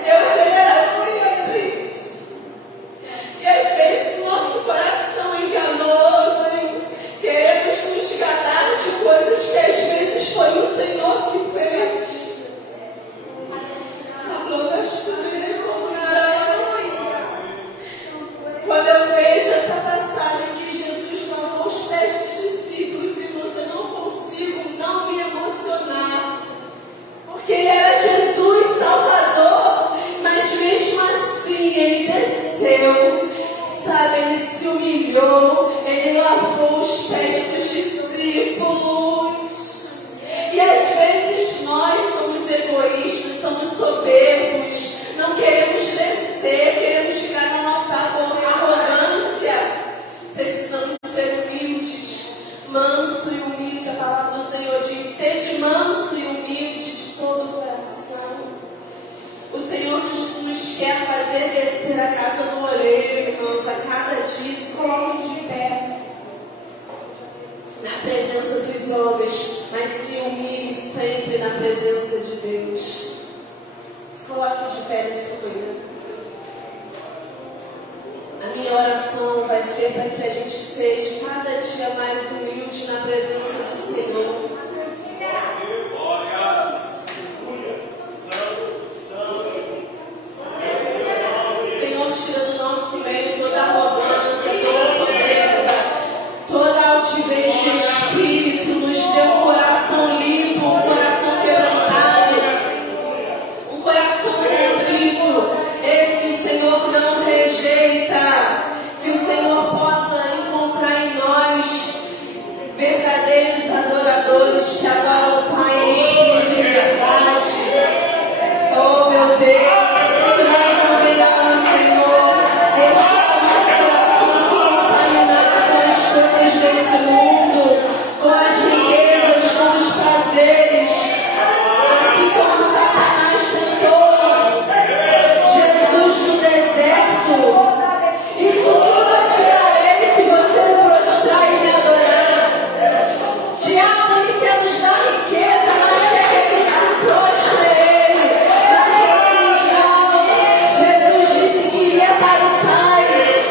Deus, ele era simples. E às vezes o nosso coração é enganoso. Queremos nos ganar de coisas que às vezes foi o Senhor que fez. homens, mas se humilhe sempre na presença de Deus. Se coloque de pé nessa manhã. A minha oração vai ser para que a gente seja cada dia mais humilde na presença do Senhor. Senhor, tira do nosso meio toda arrogância, toda soberba, toda altivez de espírito, nos dê um coração limpo, um coração quebrantado, um coração contrito. Esse o Senhor não rejeita. Que o Senhor possa encontrar em nós verdadeiros adoradores que adoram o Pai em espírito e verdade. Oh, meu Deus, que nós não venhamos, Senhor, deixar o nosso coração se contaminar com as coisas desse mundo, com as riquezas, com os prazeres, assim como Satanás tentou Jesus no deserto. Isso tudo vai tirar ele se você prostrar e me adorar. Diabo, ele quer nos dar riqueza, mas quer que a gente se prostre a ele. Mas religião, Jesus disse que iria para o Pai,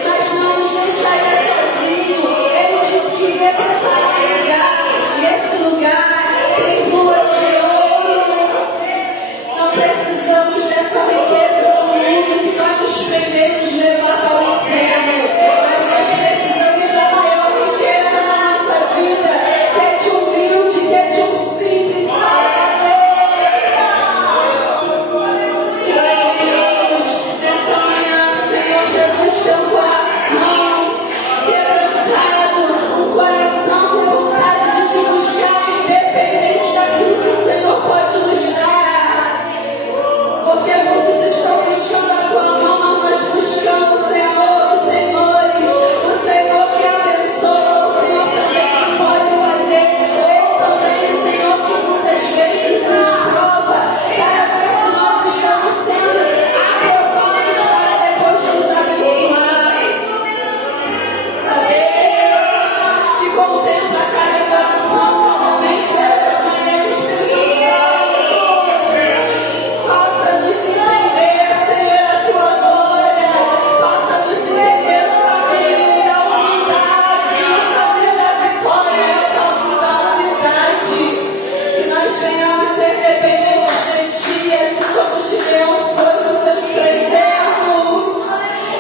mas não nos deixaria sozinho. Ele disse que iria preparar um lugar, e esse lugar tem ruas de ouro. Não precisamos dessa riqueza do mundo que vai nos prender e nos levar para o inferno. Mas nós precisamos da maior riqueza na nossa vida, que é de humilde, que é de um simples Salvador. Que nós venhamos nessa manhã, Senhor Jesus, teu coração quebrantado, um coração com vontade de te buscar, independente daquilo que o Senhor pode nos dar. Porque muitos estão buscando a tua mão, mas nós buscamos o Senhor dos Senhores, o Senhor que abençoa, o Senhor também que pode fazer, ou também o Senhor que muitas vezes nos prova, para ver se nós estamos sendo aprovados para depois nos abençoar. Ó Deus, que contempla cada coração, cada mente essa manhã, Espírito Santo. Faça-nos entender, Senhor, a tua glória. Faça-nos entender o caminho da humildade, o caminho da vitória, o caminho da humildade. Que nós venhamos ser dependentes de ti, assim como Gideão foi com seus preservos.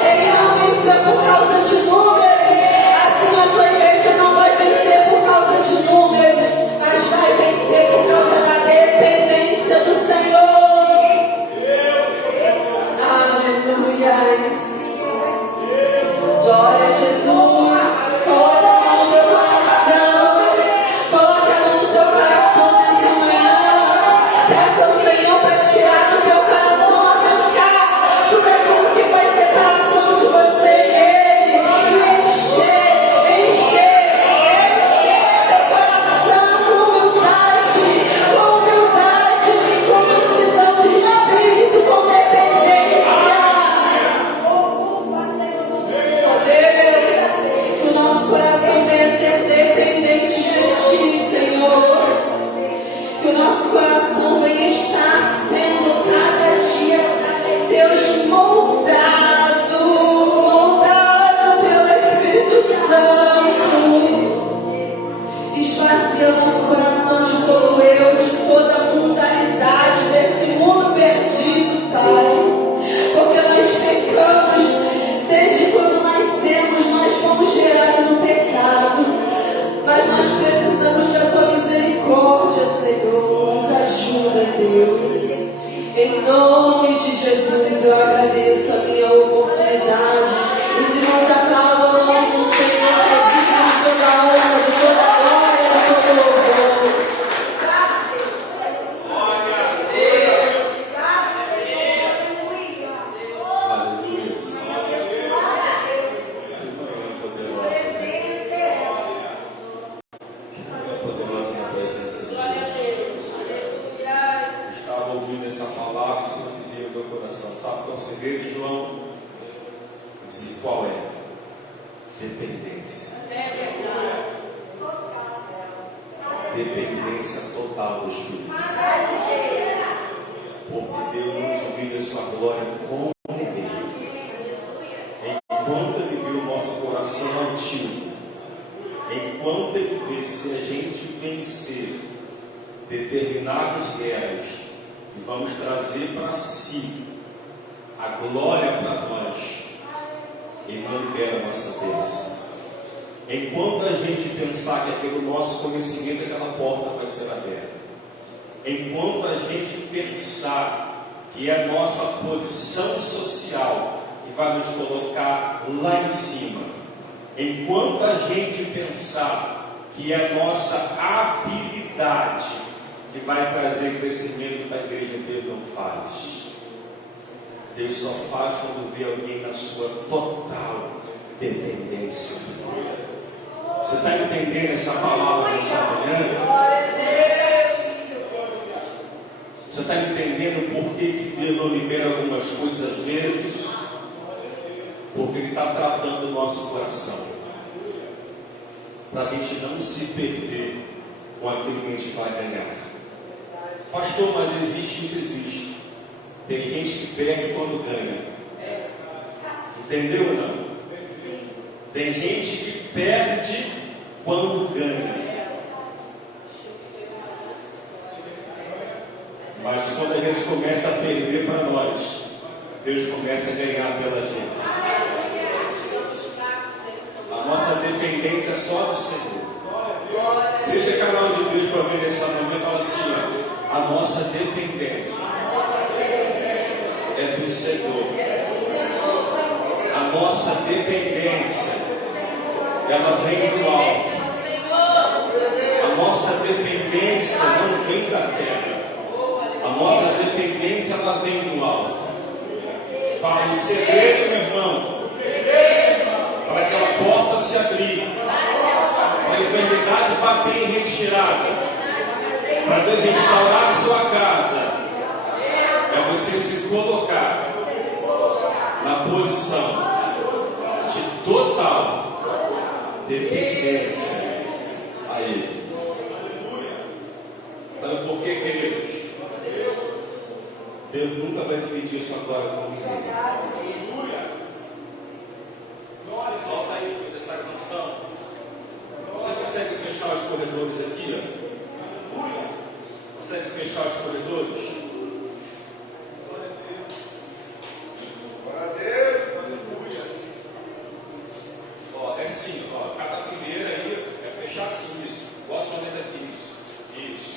Ele não venceu por causa de números. Assim a tua igreja não vai vencer por causa de números, mas vai vencer por causa da dependência do Senhor. Aleluia. Glória a Jesus. Coloca a mão no teu coração. Coloca a mão no teu coração nessa manhã. Peça ao Senhor para tirar do teu coração, arrancar tudo aquilo que faz separação de você e Ele. E encher teu coração com humildade, com mansidão de espírito, com dependência. Ó Deus, que o nosso coração venha ser dependente de ti, Senhor. Que o nosso coração venha estar sendo cada dia, Deus, moldado pelo Espírito Santo. Esvazia nosso coração de todo eu, de toda a mundanidade desse mundo perdido, Pai. Porque nós pecamos desde quando nascemos, nós fomos gerados no pecado. Mas nós precisamos da tua misericórdia, Senhor. Nos ajuda, Deus. Em nome de Jesus, eu agradeço a minha oportunidade. Os irmãos aplaudam o nome do Senhor, que é digno de toda a honra, de toda a glória, de todo louvor. Poderosa na presença de Deus. Estava ouvindo essa palavra, o Senhor dizia no meu coração: sabe qual é o segredo, João? Eu disse: qual é? Dependência. dependência total do Espírito Santo. Porque Deus não divide a sua glória com ninguém. Enquanto Ele vê o nosso coração altivo, enquanto Ele vê se a gente vencer determinadas guerras e vamos trazer para si a glória para nós, Ele não libera a nossa bênção. Enquanto a gente pensar que é pelo nosso conhecimento aquela porta vai ser aberta, enquanto a gente pensar que é a nossa posição social que vai nos colocar lá em cima, enquanto a gente pensar que é a nossa habilidade que vai trazer crescimento da igreja, Deus não faz. Deus só faz quando vê alguém na sua total dependência. Você está entendendo essa palavra nessa manhã? Você está entendendo por que Deus não libera algumas coisas às vezes? Porque Ele está tratando o nosso coração, para a gente não se perder com aquilo que a gente vai ganhar. Pastor, mas existe isso, existe. Tem gente que perde quando ganha. Entendeu ou não? Tem gente que perde quando ganha. Mas quando a gente começa a perder para nós, Deus começa a ganhar pela gente. A nossa dependência é só do Senhor. Seja canal de Deus para ver nessa manhã, fala assim: ó, a nossa dependência é do Senhor. A nossa dependência, ela vem do alto. A nossa dependência não vem da terra. A nossa dependência, ela vem do alto. Fala o segredo, meu irmão, para aquela porta se abrir, para a enfermidade bater em retirada, para Deus restaurar a sua casa, é você se colocar na posição de total dependência a Ele. Sabe por quê, queridos? Deus nunca vai dividir sua glória com ninguém. Solta aí essa canção. Você consegue fechar os corredores aqui? Ó? Consegue fechar os corredores? Ó, é assim, ó, cada fileira aí é fechar assim, isso. Igual a soneta aqui, isso. Isso.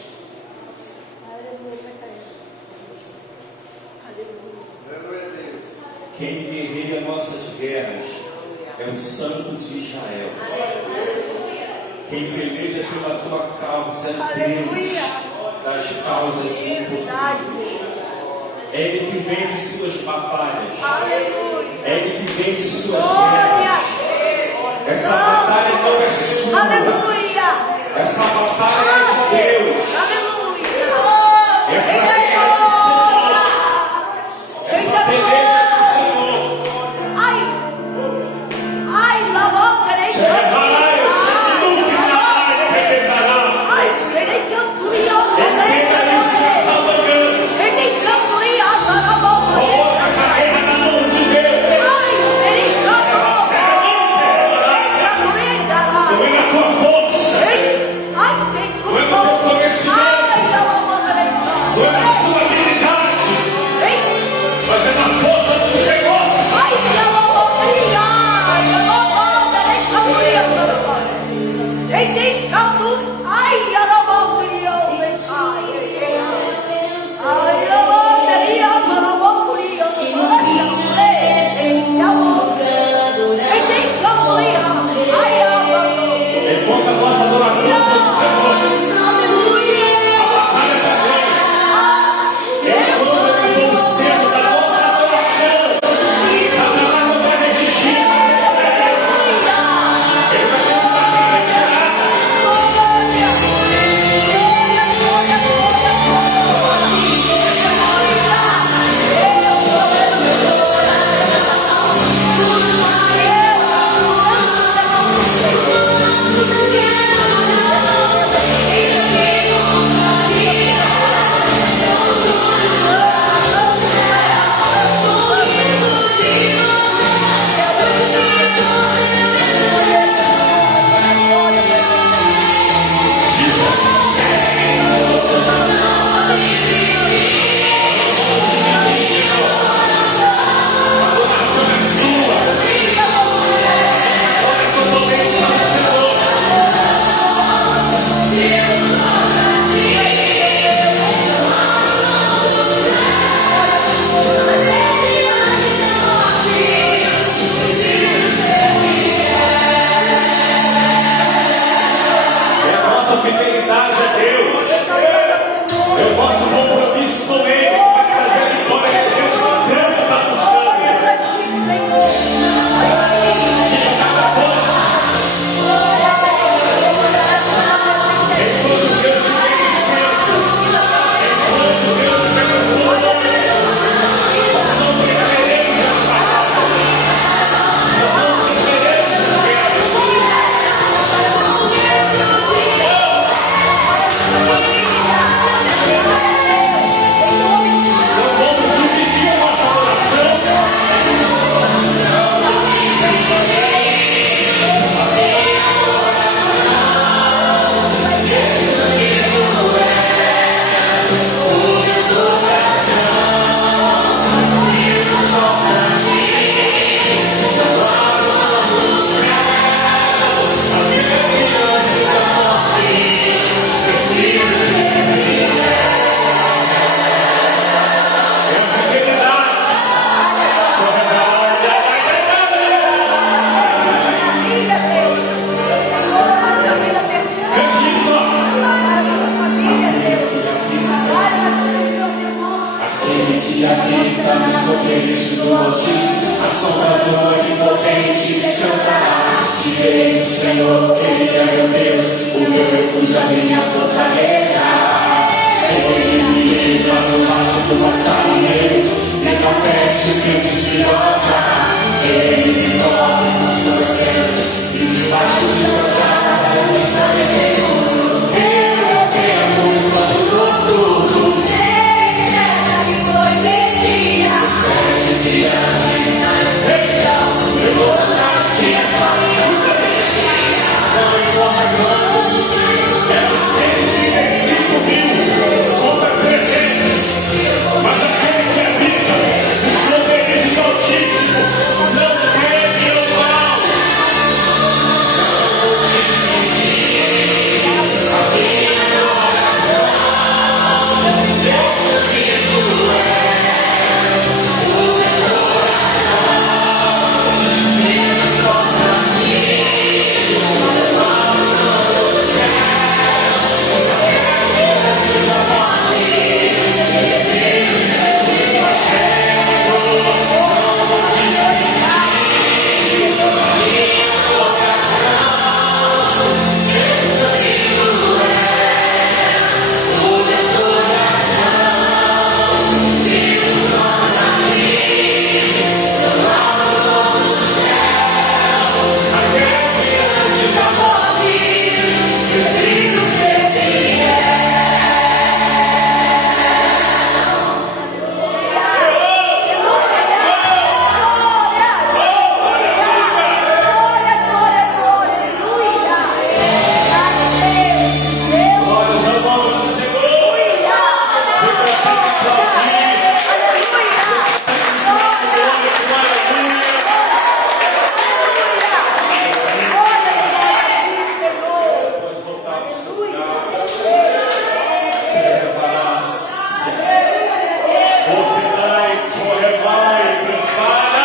Quem guerreia nossas guerras é o Santo de Israel. Quem peleja pela tua causa é Deus das causas impossíveis. É Ele que vence suas batalhas. É Ele que vence suas guerras. Essa batalha não é sua. Essa batalha é de Deus. Essa guerra é do Senhor. Essa peleja é do Senhor. Entenda isso nessa manhã. Coloca essa guerra na mão de Deus. Não é na tua força, não é no teu conhecimento, não é na sua habilidade, mas é na força do Senhor. Enquanto a nossa adoração for do Senhor, a batalha da glória, enquanto eu for o centro da nossa adoração, que habita nos poderes do Altíssimo, a sombra do Onipotente descansará. Direi do Senhor, Ele é meu Deus, o meu refúgio, a minha fortaleza. Ele me livra do laço do passarinheiro e da peste perniciosa. Ele me toca com suas bênçãos e debaixo de suas asas eu me estabeleço. Eu tenho espanto noturno. Ele cerca de noite em dia. Peste diante da escuridão. Eu vou andar que é só minha. Não importa quantos, quero sempre ter 5.000 contra 300. Mas aquele que habita os poderes do Altíssimo não teme o mal. A minha oração, exclusivo é o meu coração. Viva só pra ti, levando do céu, diante da morte. Vivo sempre no céu, não vou te mentir. A minha oração, exclusivo é o meu coração. Vivo só pra ti, levando do céu, até diante da morte. Prefiro ser fiel. Glórias ao nome do Senhor. Você consegue aplaudir? Pode voltar para o seu lugar. Preparar-se. Operai, correvai, prepara.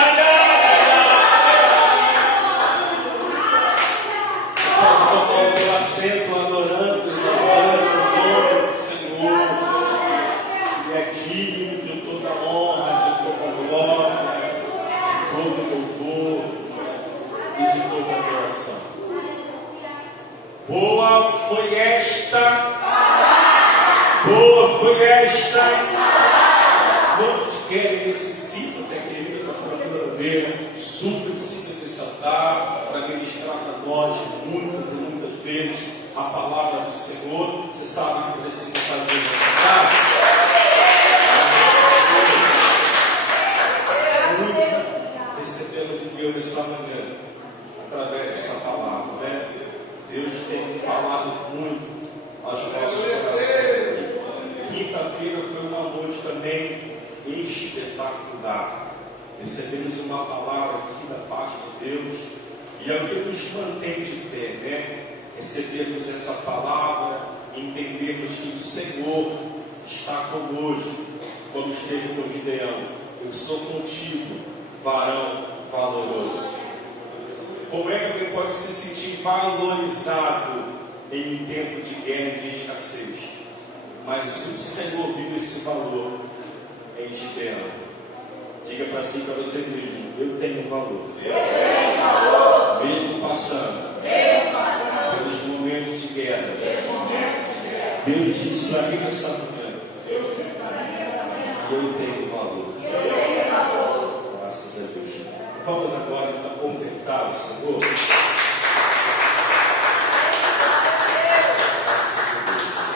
Pode tomar o teu assento adorando, exaltando o nome do Senhor. Ele é digno de toda honra, de toda glória, de todo louvor e de toda adoração. Boa foi esta. Quantos querem, necessitam ter querido para a verdadeira, suplicita desse altar para ministrar para nós muitas e muitas vezes a palavra do Senhor. Você sabe o que precisa fazer nesse altar? Muito recebendo de Deus essa manhã, através dessa palavra, né? Deus tem falado muito aos nossos corações. Quinta-feira foi uma noite também espetacular. Recebemos uma palavra aqui da parte de Deus e é o que nos mantém de pé, né? Recebermos essa palavra, entendermos que o Senhor está conosco, como esteve com Gideão. Eu sou contigo, varão valoroso. Como é que alguém pode se sentir valorizado em um tempo de guerra e de escassez? Mas o Senhor viu esse valor em Gideão. Diga para si, para você mesmo: eu tenho valor. Mesmo passando pelos momentos de guerra. Deus disse para mim nessa manhã: eu tenho valor. Graças a Deus. Vamos agora então ofertar o Senhor.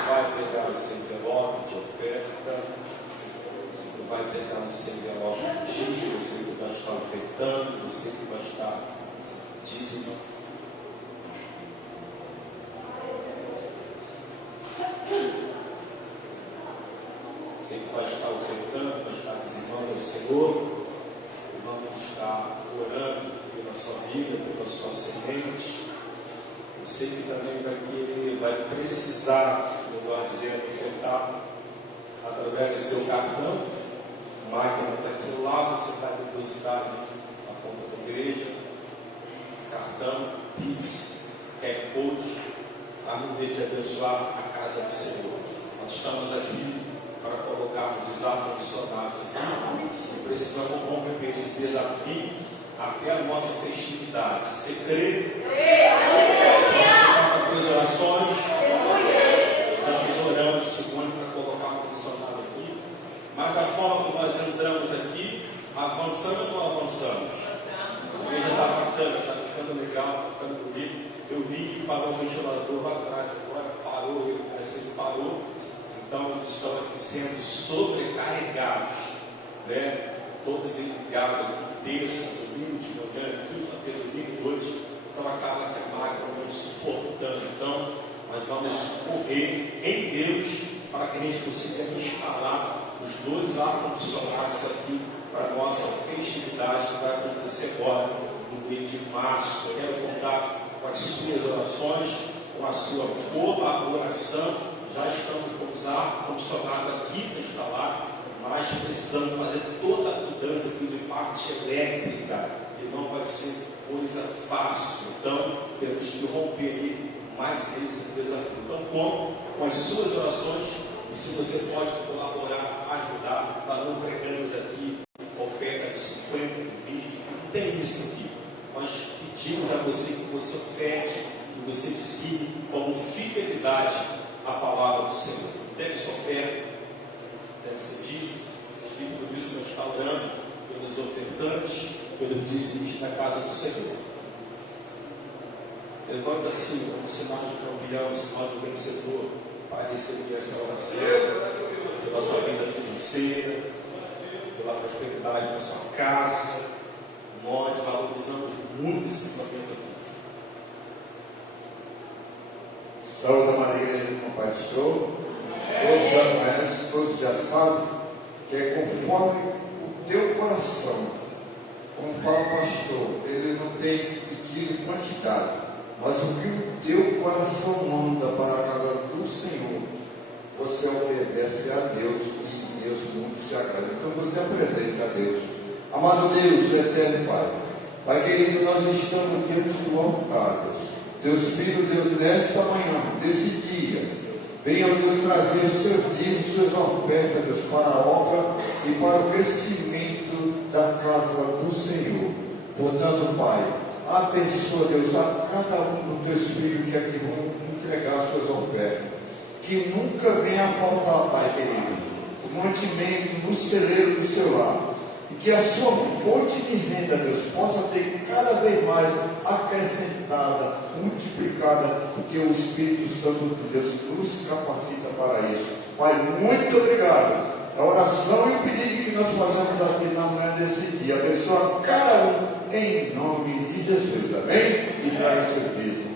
Vai pegar o seu envelope de oferta. Você vai pegar o seu envelope de dízimo. Você que vai estar ofertando. Você que vai estar dízimo. Você que vai estar ofertando, vai estar dizimando ao Senhor. E vamos estar orando pela sua vida, pela sua semente. Você que também vai precisar, melhor dizendo, ofertar através do seu cartão. A máquina está aqui ao lado, você vai depositar na conta da igreja. Cartão, Pix, Code, a vez de abençoar a casa do Senhor. Nós estamos aqui para colocarmos os ar-condicionados aqui. precisamos romper esse desafio até a nossa festividade. Você crê? As orações. Estamos orando, segundo, para colocar um funcionário aqui. Mas da forma que nós entramos aqui, avançamos ou não avançamos? A igreja está bacana, está ficando legal, está ficando bonito. Eu vi que parou o ventilador lá atrás, agora parou, parece que ele parou. Então eles estão aqui sendo sobrecarregados, né? Todos eles ligados aqui, terça, domingo, de manhã, quinta-feira, domingo, hoje. Então acaba que a máquina não suportando. Então nós vamos correr em Deus para que a gente consiga instalar os 2 ar-condicionados aqui para a nossa festividade que vai acontecer agora no mês de março. Eu quero contar com as suas orações, com a sua colaboração. Já estamos com os ar-condicionados aqui para instalar, mas precisamos fazer toda a mudança aqui de parte elétrica, que não vai ser coisa fácil. Então, temos que romper aí mais esse desafio. Então, com as suas orações, e se você pode colaborar, ajudar, nós não pregamos aqui oferta de 50, 20, não tem isso aqui. Nós pedimos a você que você oferte, que você dizime como fidelidade a palavra do Senhor. Deve ser oferta, deve ser dízimo. E por isso nós estamos orando pelos ofertantes, pelos dízimos da casa do Senhor. Levanta assim, como sinal de campeão, sinal de vencedor, para receber essa oração, pela sua vida financeira, pela prosperidade da sua casa. Nós valorizamos muito esse momento aqui. Saúde, Maria, como Pai do Senhor. Todos já conhecem, todos já sabem que é conforme o teu coração. Como fala o pastor, ele não tem pedido quantidade, mas o que o teu coração manda para a casa do Senhor, você obedece a Deus e Deus muito se agrada. Então você apresenta a Deus. Amado Deus, eterno Pai, Pai querido, nós estamos dentro do altar, Deus Filho, Deus, nesta manhã, desse dia, venha Deus trazer os seus dízimos, suas ofertas, Deus, para a obra e para o crescimento da casa do Senhor. Portanto, Pai, abençoa, Deus, a cada um dos teus filhos que aqui vão entregar suas ofertas. Que nunca venha a faltar, Pai querido, o mantimento no celeiro do seu lar. E que a sua fonte de renda, Deus, possa ter cada vez mais acrescentada, multiplicada, porque o Espírito Santo de Deus nos capacita para isso. Pai, muito obrigado. A oração e o pedido que nós fazemos aqui na manhã desse dia, abençoa cada um em nome de Jesus. Amém? E traga seus dízimos.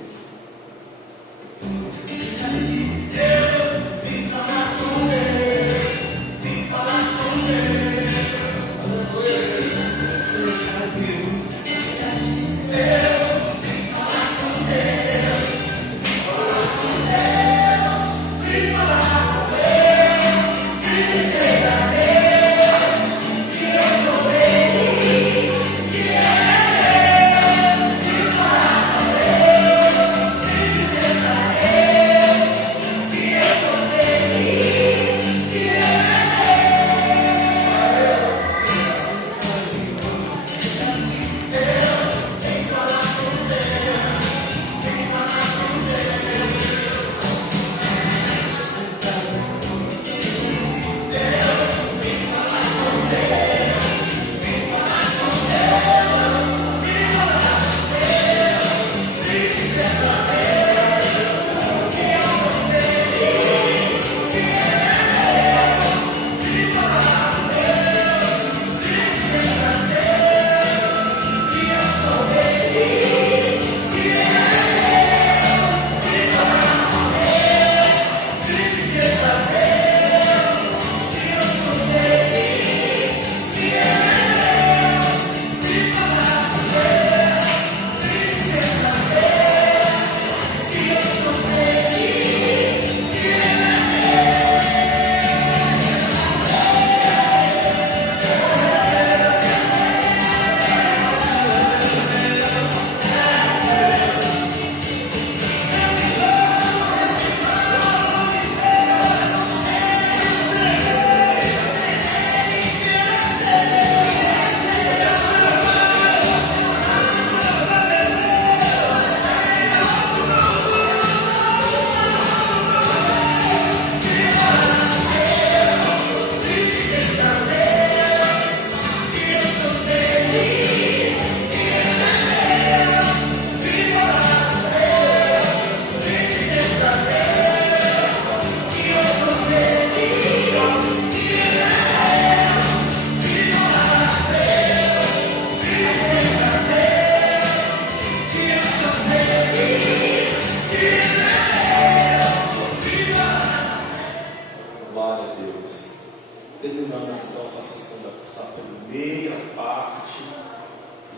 terminamos então essa primeira parte.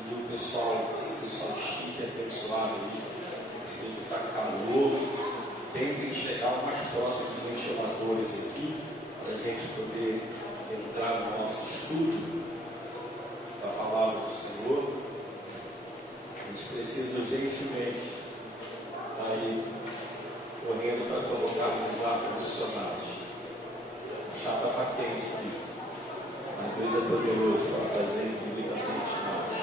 E o pessoal chique, abençoado, se está calor, tentem chegar o mais próximo dos ventiladores aqui, para a gente poder entrar no nosso estudo da palavra do Senhor. A gente precisa urgentemente estar aí correndo para colocar os ar-condicionados. A chapa está quente aqui, mas Deus é poderoso para fazer infinitamente mais.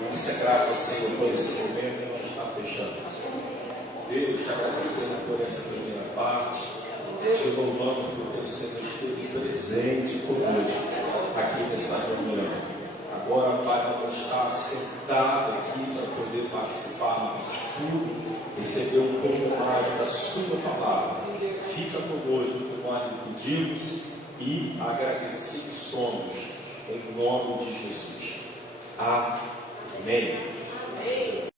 Vamos ser gratos ao Senhor por esse momento que nós está fechando. Deus, te agradecendo por essa primeira parte, te louvamos por ter o Senhor esteve presente conosco aqui nessa reunião. Agora, Pai, vamos estar sentado aqui para poder participar do nosso estudo, receber um pouco mais da Sua palavra. Fica conosco como nós lhe pedimos e agradecidos somos, em nome de Jesus. Amém.